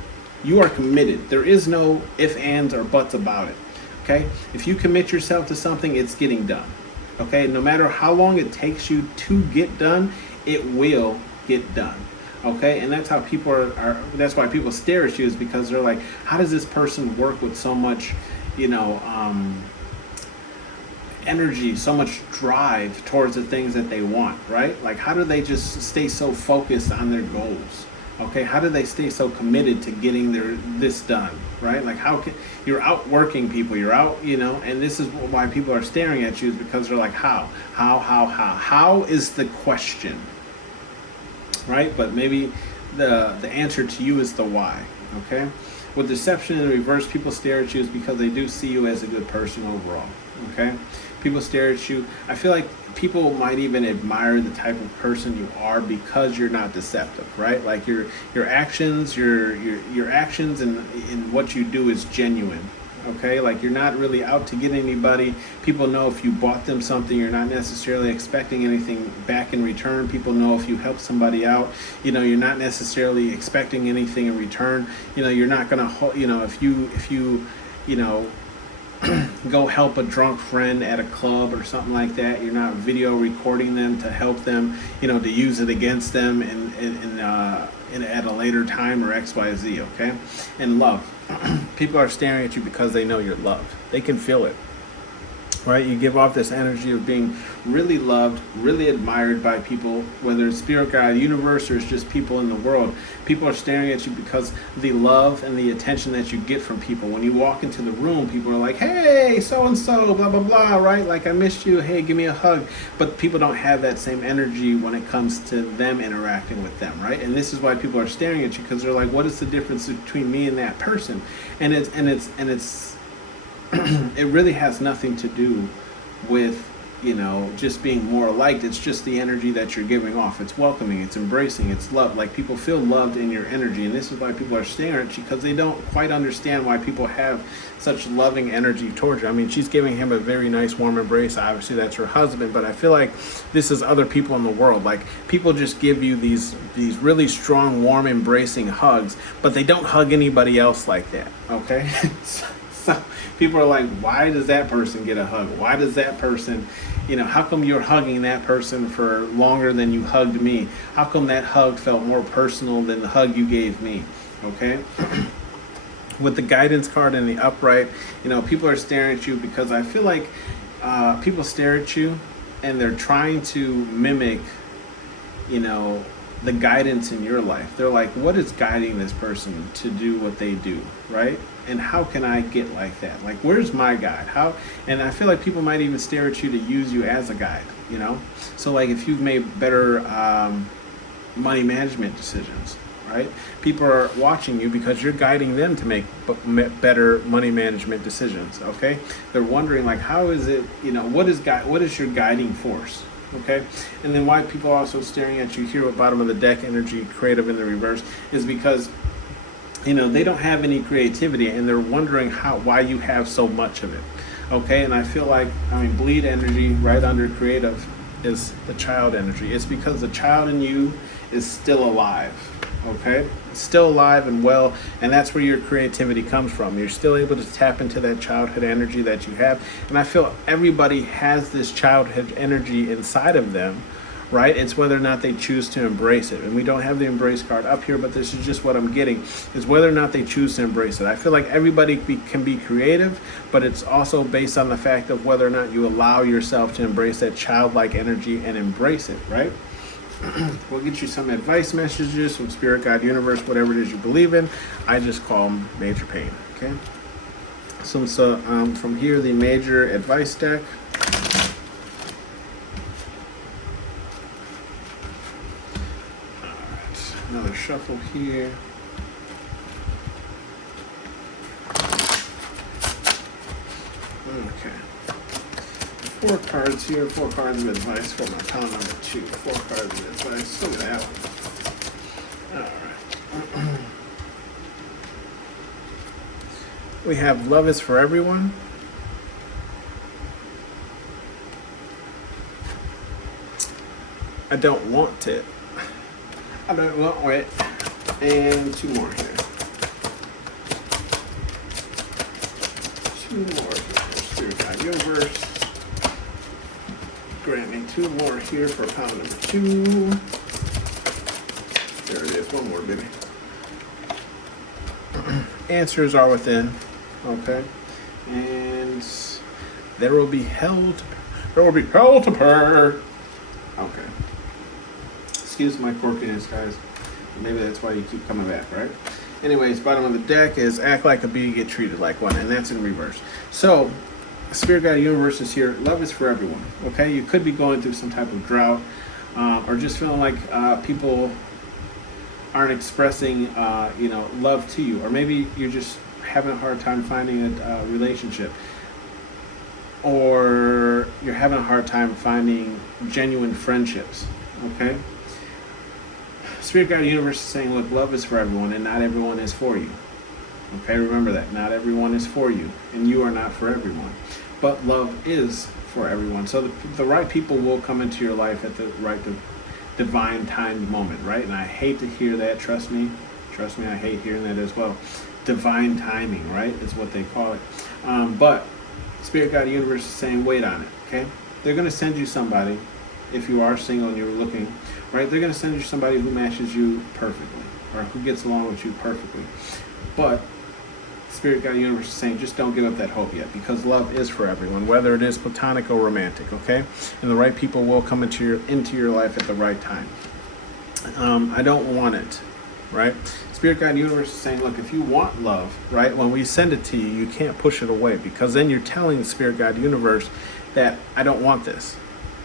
You are committed. There is no if, ands, or buts about it. Okay? If you commit yourself to something, it's getting done. Okay? No matter how long it takes you to get done, it will get done. Okay? And that's how people are that's why people stare at you, is because they're like, how does this person work with so much, energy, so much drive towards the things that they want, right? Like, how do they just stay so focused on their goals? Okay, how do they stay so committed to getting this done, right? Like, how can you're out working people, you're out, and this is why people are staring at you, is because they're like, how is the question, right? But maybe the answer to you is the why. Okay, with deception in reverse, people stare at you is because they do see you as a good person overall. Okay, people stare at you. I feel like people might even admire the type of person you are because you're not deceptive, right? Like your actions, your actions and what you do is genuine. Okay, like you're not really out to get anybody. People know if you bought them something, you're not necessarily expecting anything back in return. People know if you help somebody out, you're not necessarily expecting anything in return. You're not gonna, if you go help a drunk friend at a club or something like that, you're not video recording them to help them, to use it against them at a later time or XYZ, okay? And love. People are staring at you because they know you're loved. They can feel it, right? You give off this energy of being really loved, really admired by people, whether it's spirit guide, universe, or it's just people in the world. People are staring at you because the love and the attention that you get from people. When you walk into the room, people are like, hey, so-and-so, blah, blah, blah, right? Like, I missed you. Hey, give me a hug. But people don't have that same energy when it comes to them interacting with them, right? And this is why people are staring at you, because they're like, what is the difference between me and that person? And it's it really has nothing to do with just being more liked. It's just the energy that you're giving off. It's welcoming, it's embracing, it's love. Like, people feel loved in your energy, and this is why people are staring at you, because they don't quite understand why people have such loving energy towards you. I mean, she's giving him a very nice warm embrace. Obviously that's her husband, but I feel like this is other people in the world. Like, people just give you these really strong, warm, embracing hugs, but they don't hug anybody else like that. Okay. So people are like, why does that person get a hug? Why does that person, how come you're hugging that person for longer than you hugged me? How come that hug felt more personal than the hug you gave me? Okay? With the guidance card in the upright, people are staring at you because I feel like people stare at you and they're trying to mimic, the guidance in your life. They're like, what is guiding this person to do what they do, right? And how can I get like that? Like, where's my guide? How? And I feel like people might even stare at you to use you as a guide, So like, if you've made better money management decisions, right? People are watching you because you're guiding them to make better money management decisions, okay? They're wondering, like, how is it, what is your guiding force? Okay, and then why people are also staring at you here at bottom of the deck, energy creative in the reverse, is because they don't have any creativity, and they're wondering why you have so much of it. Okay, and I feel like, bleed energy right under creative is the child energy. It's because the child in you is still alive. Okay, it's still alive and well, and that's where your creativity comes from. You're still able to tap into that childhood energy that you have, and I feel everybody has this childhood energy inside of them, right? It's whether or not they choose to embrace it. And we don't have the embrace card up here, but this is just what I'm getting, is whether or not they choose to embrace it. I feel like everybody can be creative, but it's also based on the fact of whether or not you allow yourself to embrace that childlike energy and embrace it, right? We'll get you some advice messages from Spirit, God, Universe, whatever it is you believe in. I just call them major pain, okay? So from here, the major advice deck. All right, another shuffle here. Okay. 4 cards here, 4 cards of advice for my pile number 2. 4 cards of advice. Look at that one. Alright. We have love is for everyone. I don't want it. I don't want wait. And 2 more here. 2 more here. Spirit Guide Universe. Grant me 2 more here for pile number 2. There it is. 1 more, baby. Answers are within. Okay. And there will be hell to pay. Okay. Excuse my quirkiness, guys. Maybe that's why you keep coming back, right? Anyways, bottom of the deck is act like a bee, get treated like one, and that's in reverse. So, Spirit Guide Universe is here. Love is for everyone. Okay, you could be going through some type of drought, or just feeling like people aren't expressing, love to you, or maybe you're just having a hard time finding a relationship, or you're having a hard time finding genuine friendships. Okay. Spirit Guide Universe is saying, look, love is for everyone, and not everyone is for you. Okay, remember that. Not everyone is for you, and you are not for everyone. But love is for everyone. So the right people will come into your life at the right divine timed moment, right? And I hate to hear that. Trust me, I hate hearing that as well. Divine timing, right, is what they call it. But Spirit Guide Universe is saying, wait on it, okay? They're going to send you somebody, if you are single and you're looking, right? They're going to send you somebody who matches you perfectly, or who gets along with you perfectly. But Spirit Guide Universe is saying, just don't give up that hope yet, because love is for everyone, whether it is platonic or romantic, okay? And the right people will come into your life at the right time. I don't want it, right? Spirit Guide Universe is saying, look, if you want love, right, when we send it to you, you can't push it away, because then you're telling the Spirit Guide Universe that I don't want this,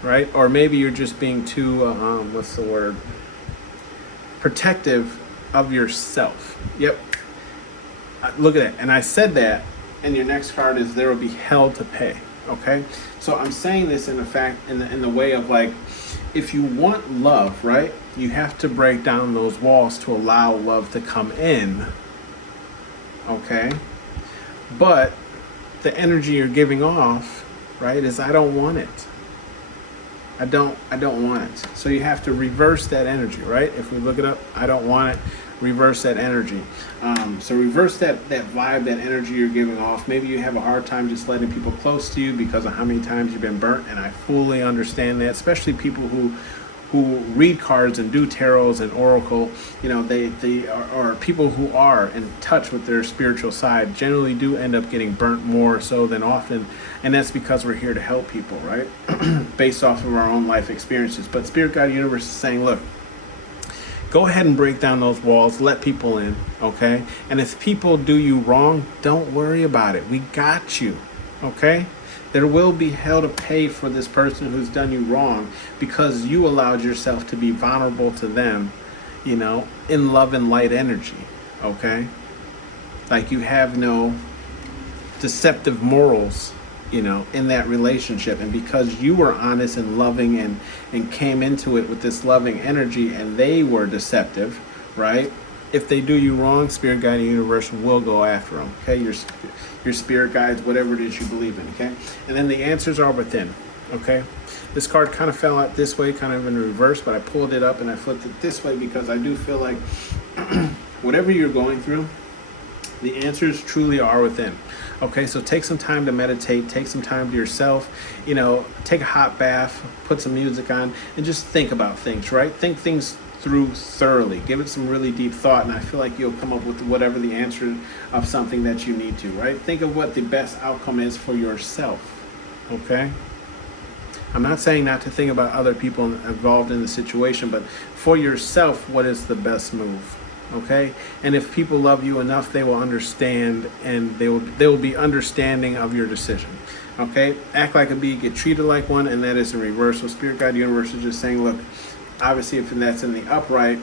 right? Or maybe you're just being too, protective of yourself. Yep. Look at that. And I said that, and your next card is there will be hell to pay. Okay? So I'm saying this in the way of like, if you want love, right, you have to break down those walls to allow love to come in. Okay? But the energy you're giving off, right, is I don't want it. I don't want it. So you have to reverse that energy, right? If we look it up, I don't want it. Reverse that energy. So reverse that vibe, that energy you're giving off. Maybe you have a hard time just letting people close to you because of how many times you've been burnt, and I fully understand that, especially people who read cards and do tarots and oracle. You know, they are people who are in touch with their spiritual side generally do end up getting burnt more so than often, and that's because we're here to help people, right? Based off of our own life experiences. But Spirit Guide Universe is saying, look, go ahead and break down those walls, let people in, okay? And if people do you wrong, don't worry about it. We got you, okay? There will be hell to pay for this person who's done you wrong because you allowed yourself to be vulnerable to them, you know, in love and light energy, okay? Like you have no deceptive morals, you know, in that relationship. And because you were honest and loving and came into it with this loving energy and they were deceptive, right? If they do you wrong, Spirit Guide Universe will go after them, okay? Your spirit guides, whatever it is you believe in, okay? And then the answers are within, okay? This card kind of fell out this way, kind of in reverse, but I pulled it up and I flipped it this way because I do feel like whatever you're going through, the answers truly are within. Okay, so take some time to meditate, take some time to yourself, you know, take a hot bath, put some music on, and just think about things, right? Think things through thoroughly. Give it some really deep thought, and I feel like you'll come up with whatever the answer of something that you need to, right? Think of what the best outcome is for yourself, okay? I'm not saying not to think about other people involved in the situation, but for yourself, what is the best move? Okay, and if people love you enough, they will understand, and they will be understanding of your decision. Okay, act like a bee, get treated like one, and that is in reverse. So Spirit Guide Universe is just saying, look, obviously, if that's in the upright,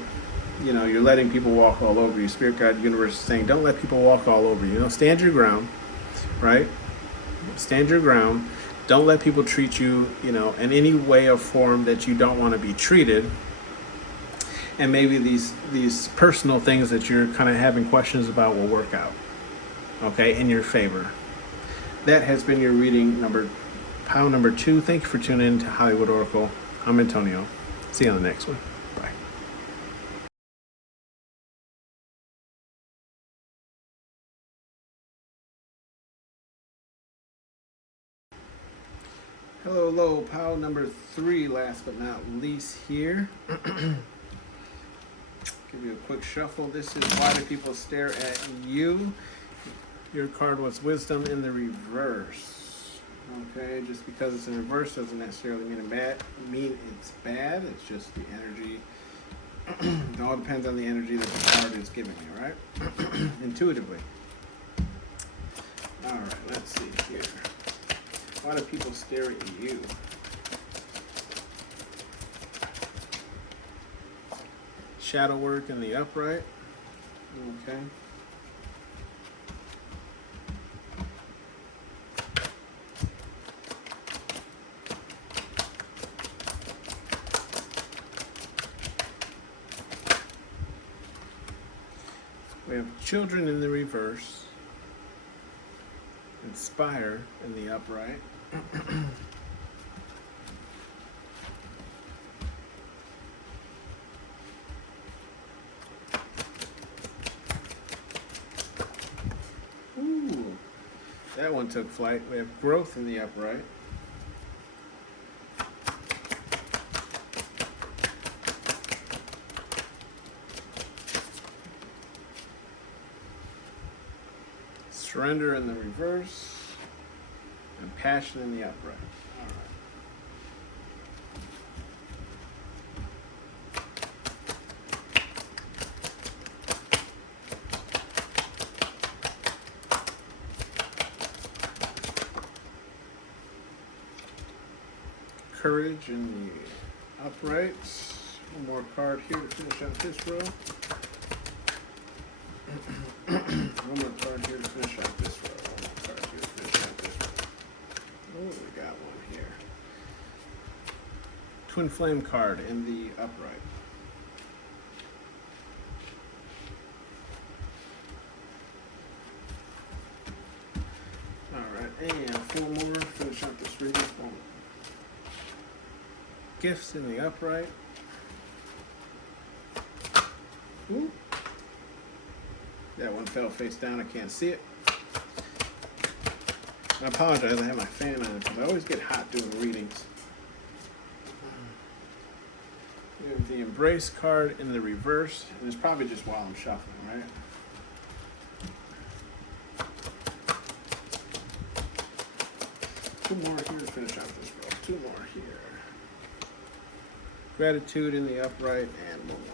you know, you're letting people walk all over you. Spirit Guide Universe is saying, don't let people walk all over you. You know, stand your ground, right? Stand your ground. Don't let people treat you, you know, in any way or form that you don't want to be treated. And maybe these personal things that you're kind of having questions about will work out, okay, in your favor. That has been your reading pile number 2. Thank you for tuning in to Hollywood Oracle. I'm Antonio. See you on the next one. Hello, pile number 3, last but not least here. Give you a quick shuffle. This is Why Do People Stare at You? Your card was Wisdom in the reverse. Okay, just because it's in reverse doesn't necessarily mean it's bad. It's just the energy. It all depends on the energy that the card is giving you, right? Intuitively. All right, let's see here. Why do people stare at you? Shadow work in the upright. Okay. We have children in the reverse. Inspire in the upright. Ooh, that one took flight. We have growth in the upright. Surrender in the reverse, and passion in the upright. All right. Courage in the upright. One more card here to finish out this row. One more card here to finish out this row. One more card here to finish out this row. Oh, we got one here. Twin flame card in the upright. Alright, and 4 more to finish out this reading. Gifts in the upright. Ooh. That one fell face down. I can't see it. I apologize. I have my fan on because I always get hot doing readings. We have the embrace card in the reverse, and it's probably just while I'm shuffling, right? Two more here to finish out this row. 2 more here. Gratitude in the upright, and 1 more.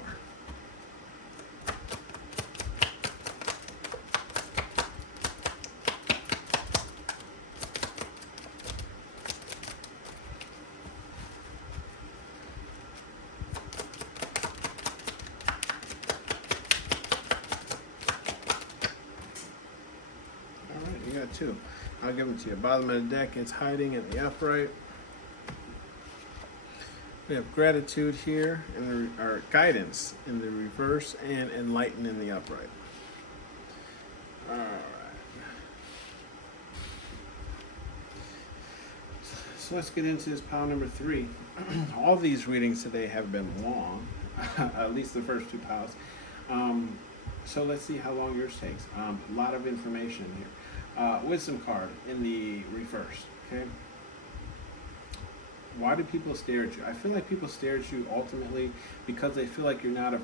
You got 2. I'll give them to you. Bottom of the deck, it's hiding in the upright. We have gratitude here, and our guidance in the reverse, and enlighten in the upright. All right. So let's get into this pile number 3. All these readings today have been long, at least the first 2 piles. So let's see how long yours takes. A lot of information here. Wisdom card in the reverse, okay? Why do people stare at you? I feel like people stare at you ultimately because they feel like you're not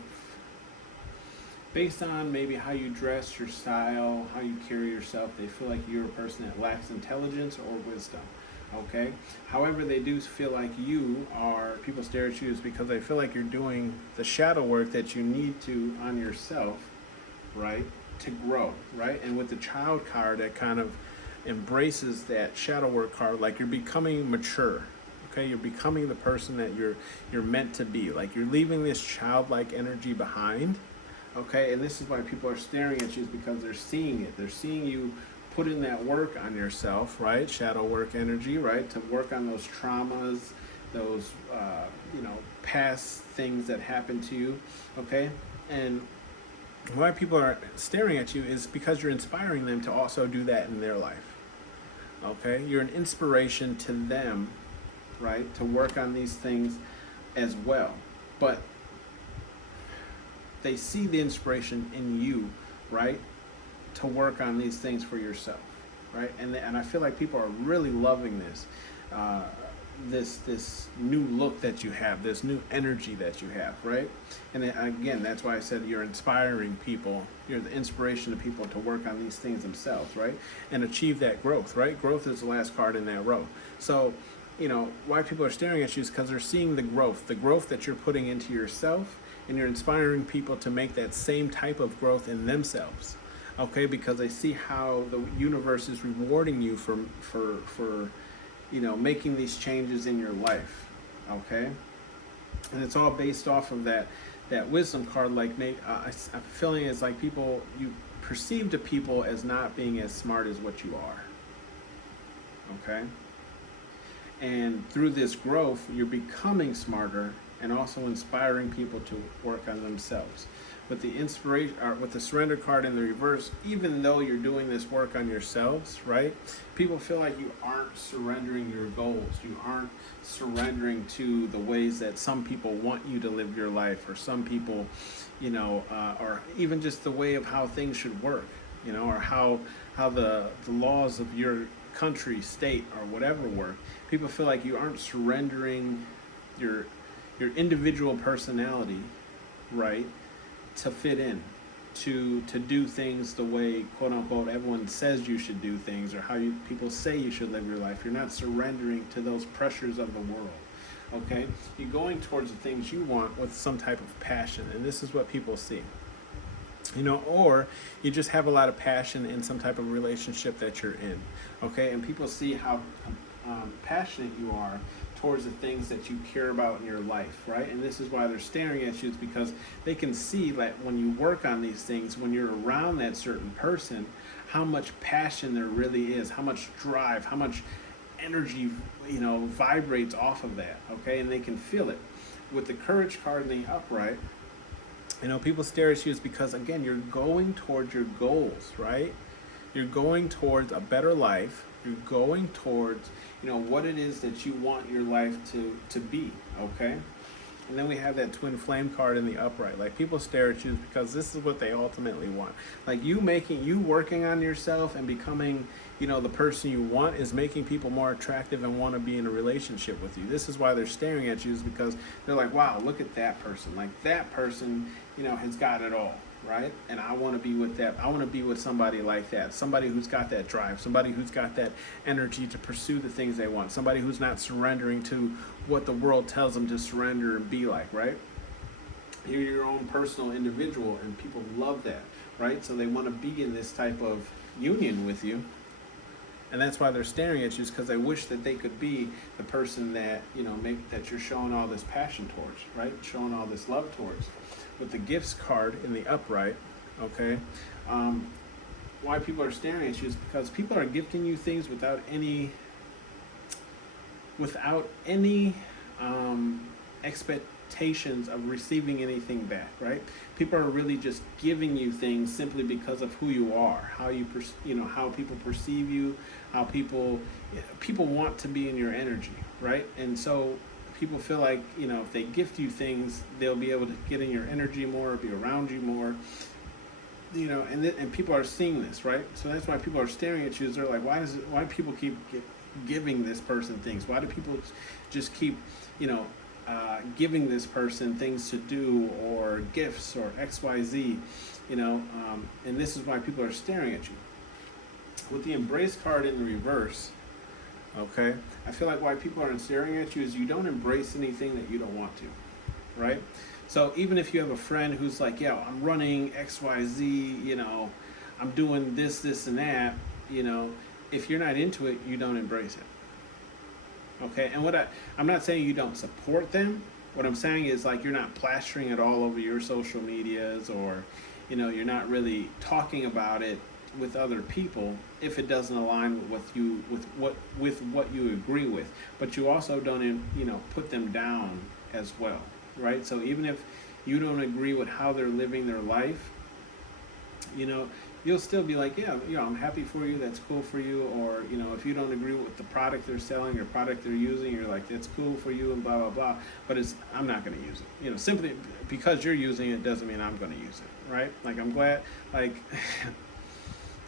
based on maybe how you dress, your style, how you carry yourself, they feel like you're a person that lacks intelligence or wisdom, okay? However, they do feel like people stare at you is because they feel like you're doing the shadow work that you need to on yourself, right? To grow, right? And with the child card, that kind of embraces that shadow work card, like you're becoming mature, okay? You're becoming the person that you're meant to be. Like you're leaving this childlike energy behind, okay? And this is why people are staring at you, is because they're seeing it. They're seeing you put in that work on yourself, right? Shadow work energy, right? To work on those traumas, those past things that happened to you, okay? And why people are staring at you is because you're inspiring them to also do that in their life. Okay? You're an inspiration to them, right? To work on these things as well. But they see the inspiration in you, right? To work on these things for yourself, right? And I feel like people are really loving this. this new look that you have, this new energy that you have, right? And again, that's why I said you're inspiring people. You're the inspiration to people to work on these things themselves, right? And achieve that growth, right? Growth is the last card in that row. So, why people are staring at you is because they're seeing the growth that you're putting into yourself, and you're inspiring people to make that same type of growth in themselves. Okay, because they see how the universe is rewarding you for making these changes in your life. Okay, and it's all based off of that wisdom card. Like, I'm feeling it's like you perceive the people as not being as smart as what you are. Okay, and through this growth, you're becoming smarter and also inspiring people to work on themselves. With the inspiration, or with the surrender card in the reverse, even though you're doing this work on yourselves, right? People feel like you aren't surrendering your goals. You aren't surrendering to the ways that some people want you to live your life, or some people, or even just the way of how things should work, or how the laws of your country, state, or whatever work. People feel like you aren't surrendering your individual personality, right, to fit in, to do things the way, quote unquote, everyone says you should do things, or how people say you should live your life. You're not surrendering to those pressures of the world. Okay, you're going towards the things you want with some type of passion, and this is what people see. Or you just have a lot of passion in some type of relationship that you're in. Okay, and people see how passionate you are towards the things that you care about in your life, right? And this is why they're staring at you, is because they can see that when you work on these things, when you're around that certain person, how much passion there really is, how much drive, how much energy, vibrates off of that, okay? And they can feel it. With the courage card in the upright, people stare at you is because, again, you're going towards your goals, right? You're going towards a better life. You're going towards, what it is that you want your life to be, okay? And then we have that twin flame card in the upright. Like, people stare at you because this is what they ultimately want. Like, you working on yourself and becoming, the person you want is making people more attractive and want to be in a relationship with you. This is why they're staring at you, is because they're like, wow, look at that person. Like, that person, has got it all, right? And I want to be with that. I want to be with somebody like that. Somebody who's got that drive. Somebody who's got that energy to pursue the things they want. Somebody who's not surrendering to what the world tells them to surrender and be like, right? You're your own personal individual, and people love that, right? So they want to be in this type of union with you. And that's why they're staring at you, is because they wish that they could be the person that, that you're showing all this passion towards, right? Showing all this love towards. With the gifts card in the upright, okay, why people are staring at you is because people are gifting you things without any expectations of receiving anything back, right? People are really just giving you things simply because of who you are, how how people perceive you, how people want to be in your energy, right? And so people feel like, if they gift you things, they'll be able to get in your energy more, be around you more, and people are seeing this, right? So that's why people are staring at you. Is they're like, why do people keep giving this person things? Why do people just keep, giving this person things to do, or gifts, or XYZ, and this is why people are staring at you. With the embrace card in the reverse, okay, I feel like why people aren't staring at you is you don't embrace anything that you don't want to, right? So even if you have a friend who's like, yeah, I'm running XYZ, I'm doing this, and that, if you're not into it, you don't embrace it. Okay, and I'm not saying you don't support them. What I'm saying is, like, you're not plastering it all over your social medias, or, you're not really talking about it with other people if it doesn't align with what you agree with. But you also don't, put them down as well, right? So even if you don't agree with how they're living their life, you'll still be like, yeah, I'm happy for you, that's cool for you. Or, if you don't agree with the product they're selling or product they're using, you're like, that's cool for you, and blah, blah, blah. But I'm not going to use it. Simply because you're using it doesn't mean I'm going to use it, right? Like, I'm glad, like,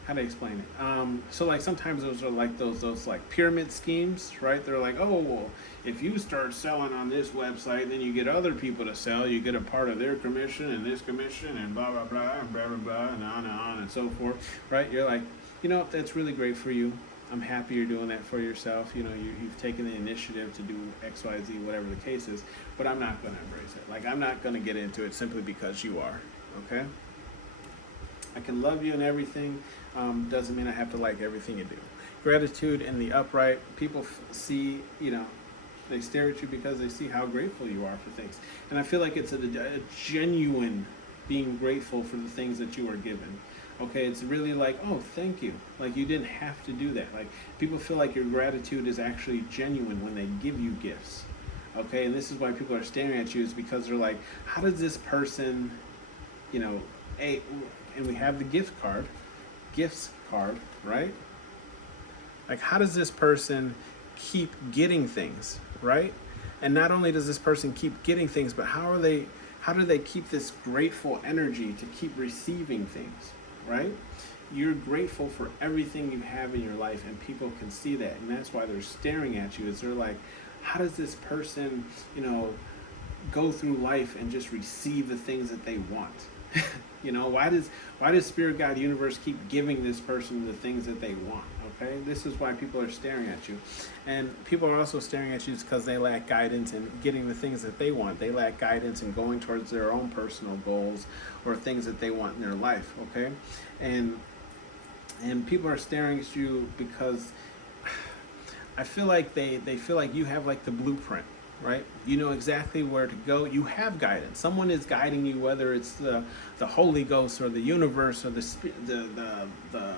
how to explain it. So like sometimes those are like those like pyramid schemes, right? They're like, oh well, if you start selling on this website, then you get other people to sell. You get a part of their commission and this commission and blah blah blah and blah blah blah and on and so forth, right? You're like, you know, that's really great for you. I'm happy you're doing that for yourself. You know, you've taken the initiative to do X, Y, Z, whatever the case is. But I'm not going to embrace it. Like I'm not going to get into it simply because you are. Okay. I can love you and everything. Doesn't mean I have to like everything you do. Gratitude in the upright. People see, you know, they stare at you because they see how grateful you are for things. And I feel like it's a genuine being grateful for the things that you are given. Okay, it's really like, oh, thank you. Like you didn't have to do that. Like people feel like your gratitude is actually genuine when they give you gifts. Okay, and this is why people are staring at you, is because they're like, how does this person, you know, and we have the gifts card, right? Like how does this person keep getting things, right? And not only does this person keep getting things, but how do they keep this grateful energy to keep receiving things, right? You're grateful for everything you have in your life, and people can see that, and that's why they're staring at you. Is they're like, how does this person, you know, go through life and just receive the things that they want? You know, why does Spirit, God, Universe keep giving this person the things that they want? Okay, this is why people are staring at you. And people are also staring at you because they lack guidance in getting the things that they want. They lack guidance in going towards their own personal goals or things that they want in their life. Okay, and people are staring at you because I feel like they feel like you have like the blueprint, right? You know exactly where to go. You have guidance. Someone is guiding you, whether it's the Holy Ghost or the universe or the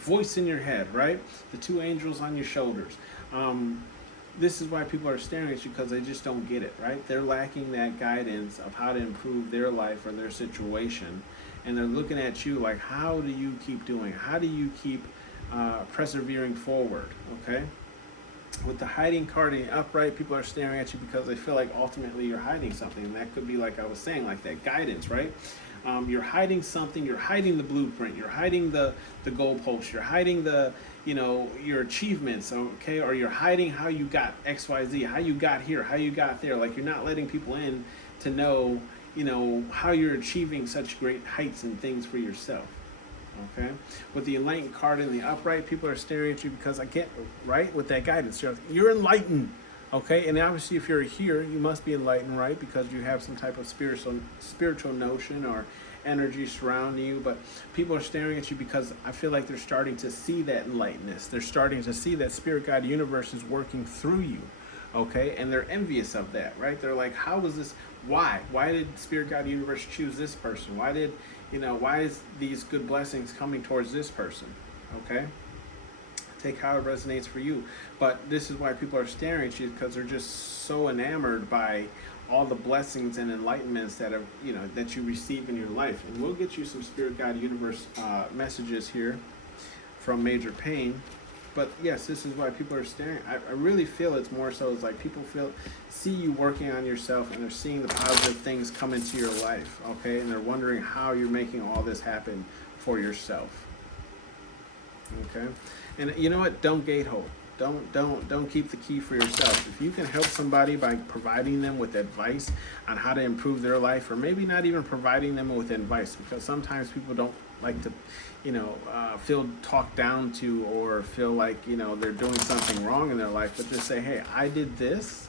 voice in your head, right? The two angels on your shoulders. This is why people are staring at you, because they just don't get it, right? They're lacking that guidance of how to improve their life or their situation. And they're looking at you like, how do you keep doing? How do you keep persevering forward, okay? With the hiding card in the upright, people are staring at you because they feel like ultimately you're hiding something. And that could be, like I was saying, like that guidance, right? You're hiding something. You're hiding the blueprint. You're hiding the goalpost. You're hiding the, you know, your achievements, okay? Or you're hiding how you got X, Y, Z, how you got here, how you got there. Like you're not letting people in to know, you know, how you're achieving such great heights and things for yourself. Okay, with the enlightened card in the upright, people are staring at you because I get right with that guidance. You're enlightened, okay, and obviously if you're here, you must be enlightened, right? Because you have some type of spiritual notion or energy surrounding you. But people are staring at you because I feel like they're starting to see that enlightenedness. They're starting to see that Spirit, God, Universe is working through you. Okay, and they're envious of that, right? They're like, how was this? Why did Spirit, God, Universe choose this person? Why is these good blessings coming towards this person? Okay, take how it resonates for you. But this is why people are staring at you, because they're just so enamored by all the blessings and enlightenments that are, you know, that you receive in your life. And we'll get you some Spirit, God, Universe messages here from Major Pain. But yes, this is why people are staring. I really feel it's more so, it's like people see you working on yourself, and they're seeing the positive things come into your life, okay? And they're wondering how you're making all this happen for yourself, okay? And you know what? Don't gatehold. Don't keep the key for yourself. If you can help somebody by providing them with advice on how to improve their life, or maybe not even providing them with advice, because sometimes people don't like to, you know, feel talked down to, or feel like, you know, they're doing something wrong in their life, but just say, hey, I did this,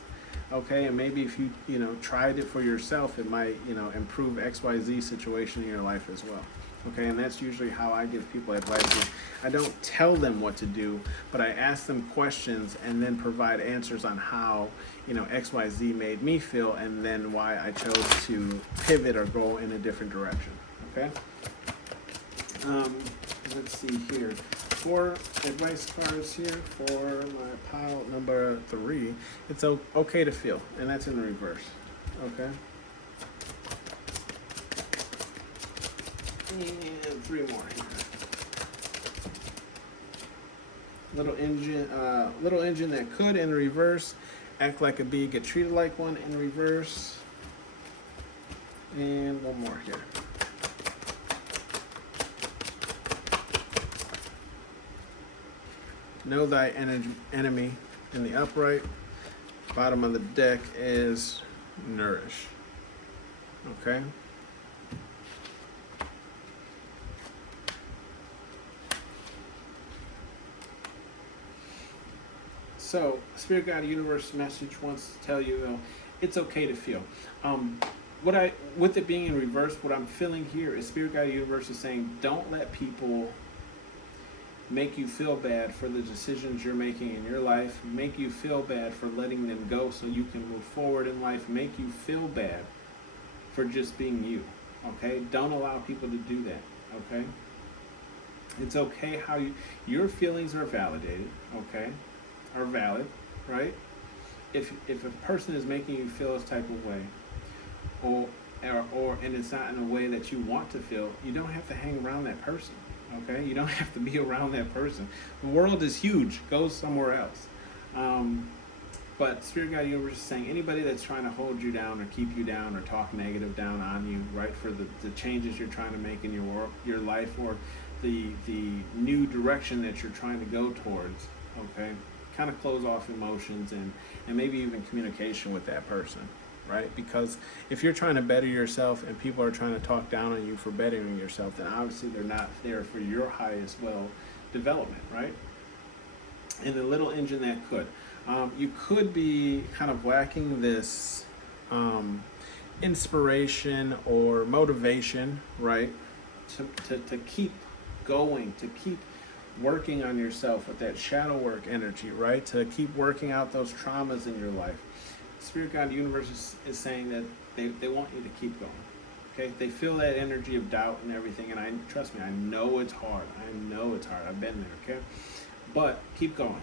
okay, and maybe if you know, tried it for yourself, it might, you know, improve XYZ situation in your life as well. Okay, and that's usually how I give people advice. I don't tell them what to do, but I ask them questions and then provide answers on how, you know, XYZ made me feel, and then why I chose to pivot or go in a different direction. Okay. Let's see here. 4 advice cards here for my pile number 3. It's okay to feel, and that's in the reverse. Okay. And 3 more here. Little engine that could, in the reverse, act like a bee, get treated like one, in reverse. And 1 more here. Know thy enemy in the upright. Bottom of the deck is nourish. Okay? So, Spirit Guide Universe message wants to tell you, it's okay to feel. With it being in reverse, what I'm feeling here is Spirit Guide Universe is saying, don't let people make you feel bad for the decisions you're making in your life, make you feel bad for letting them go so you can move forward in life, make you feel bad for just being you. Okay? Don't allow people to do that. Okay? It's okay how your feelings are validated. Okay? Are valid, right? If a person is making you feel this type of way, or and it's not in a way that you want to feel, you don't have to hang around that person. Okay, you don't have to be around that person. The world is huge. Go somewhere else. But Spirit Guide Universe is saying anybody that's trying to hold you down or keep you down or talk negative down on you, right, for the changes you're trying to make in your life or the new direction that you're trying to go towards, okay, kind of close off emotions and maybe even communication with that person, right? Because if you're trying to better yourself and people are trying to talk down on you for bettering yourself, then obviously they're not there for your highest development, right? And the little engine that could. You could be kind of lacking this inspiration or motivation, right? To keep going, to keep working on yourself with that shadow work energy, right? To keep working out those traumas in your life. Spirit Guide Universe is saying that they want you to keep going. Okay? They feel that energy of doubt and everything, and trust me, I know it's hard. I know it's hard. I've been there, okay? But keep going.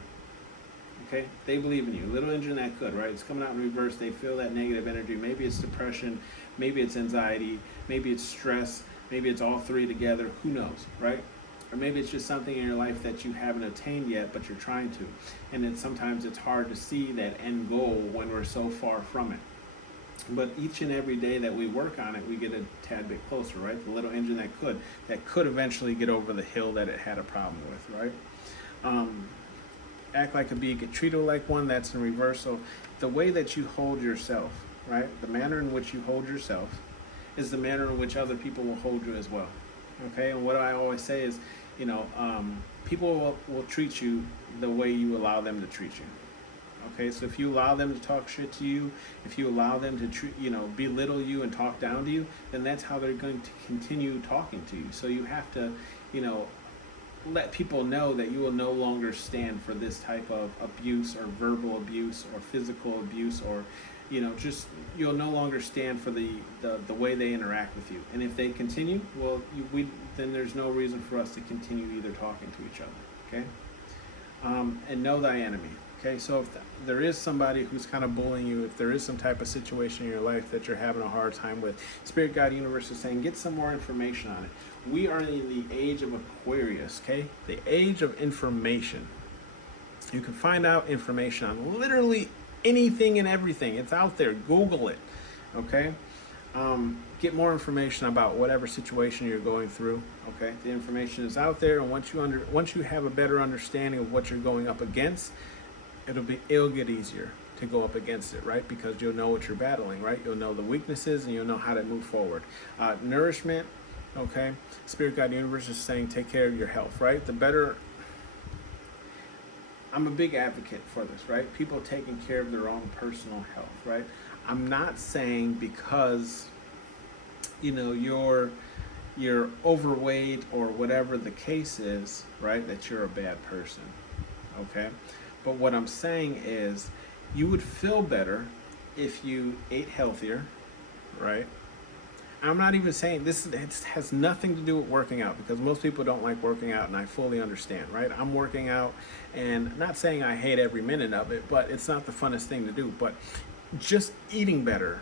Okay? They believe in you. Little engine that could, right? It's coming out in reverse. They feel that negative energy. Maybe it's depression, maybe it's anxiety, maybe it's stress, maybe it's all three together. Who knows, right? Or maybe it's just something in your life that you haven't attained yet, but you're trying to. And then sometimes it's hard to see that end goal when we're so far from it. But each and every day that we work on it, we get a tad bit closer, right? The little engine that could eventually get over the hill that it had a problem with, right? Act like a bee, get treated like one, that's in reverse. So the way that you hold yourself, right? The manner in which you hold yourself is the manner in which other people will hold you as well. Okay, and what I always say is, people will treat you the way you allow them to treat you. Okay, so if you allow them to talk shit to you, if you allow them to belittle you and talk down to you, then that's how they're going to continue talking to you. So you have to, let people know that you will no longer stand for this type of abuse or verbal abuse or physical abuse or you'll no longer stand for the way they interact with you. And if they continue, well, then there's no reason for us to continue either talking to each other. Okay, and know thy enemy. Okay, so if there is somebody who's kind of bullying you, if there is some type of situation in your life that you're having a hard time with, Spirit Guide Universe is saying get some more information on it. We are in the age of Aquarius, okay? The age of information. You can find out information on literally anything and everything. It's out there. Google it, okay? Get more information about whatever situation you're going through, okay? The information is out there, and once you have a better understanding of what you're going up against, it'll get easier to go up against it, right? Because you'll know what you're battling, right? You'll know the weaknesses and you'll know how to move forward. Nourishment, okay? Spirit Guide Universe is saying take care of your health, right? I'm a big advocate for this, right? People taking care of their own personal health, right? I'm not saying because you're overweight or whatever the case is, right, that you're a bad person, okay? But what I'm saying is you would feel better if you ate healthier, right? I'm not even saying it has nothing to do with working out, because most people don't like working out, and I fully understand, right? I'm working out, and not saying I hate every minute of it, but it's not the funnest thing to do. But just eating better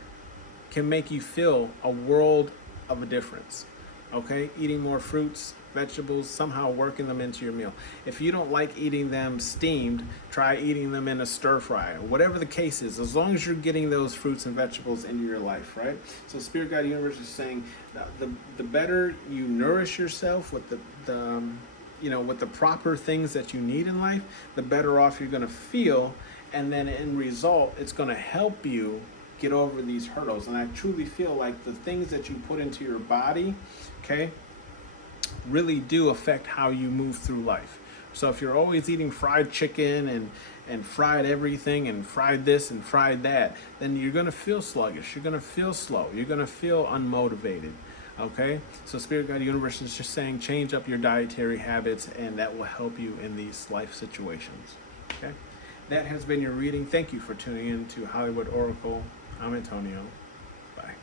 can make you feel a world of a difference, okay? Eating more fruits, vegetables, somehow working them into your meal. If you don't like eating them steamed, try eating them in a stir fry, or whatever the case is, as long as you're getting those fruits and vegetables into your life, right? So Spirit Guide Universe is saying the better you nourish yourself with with the proper things that you need in life, the better off you're going to feel. And then in result, it's going to help you get over these hurdles. And I truly feel like the things that you put into your body, okay, really do affect how you move through life. So if you're always eating fried chicken and fried everything and fried this and fried that, then you're going to feel sluggish. You're going to feel slow. You're going to feel unmotivated. Okay? So Spirit Guide Universe is just saying change up your dietary habits, and that will help you in these life situations. Okay? That has been your reading. Thank you for tuning in to Hollywood Oracle. I'm Antonio. Bye.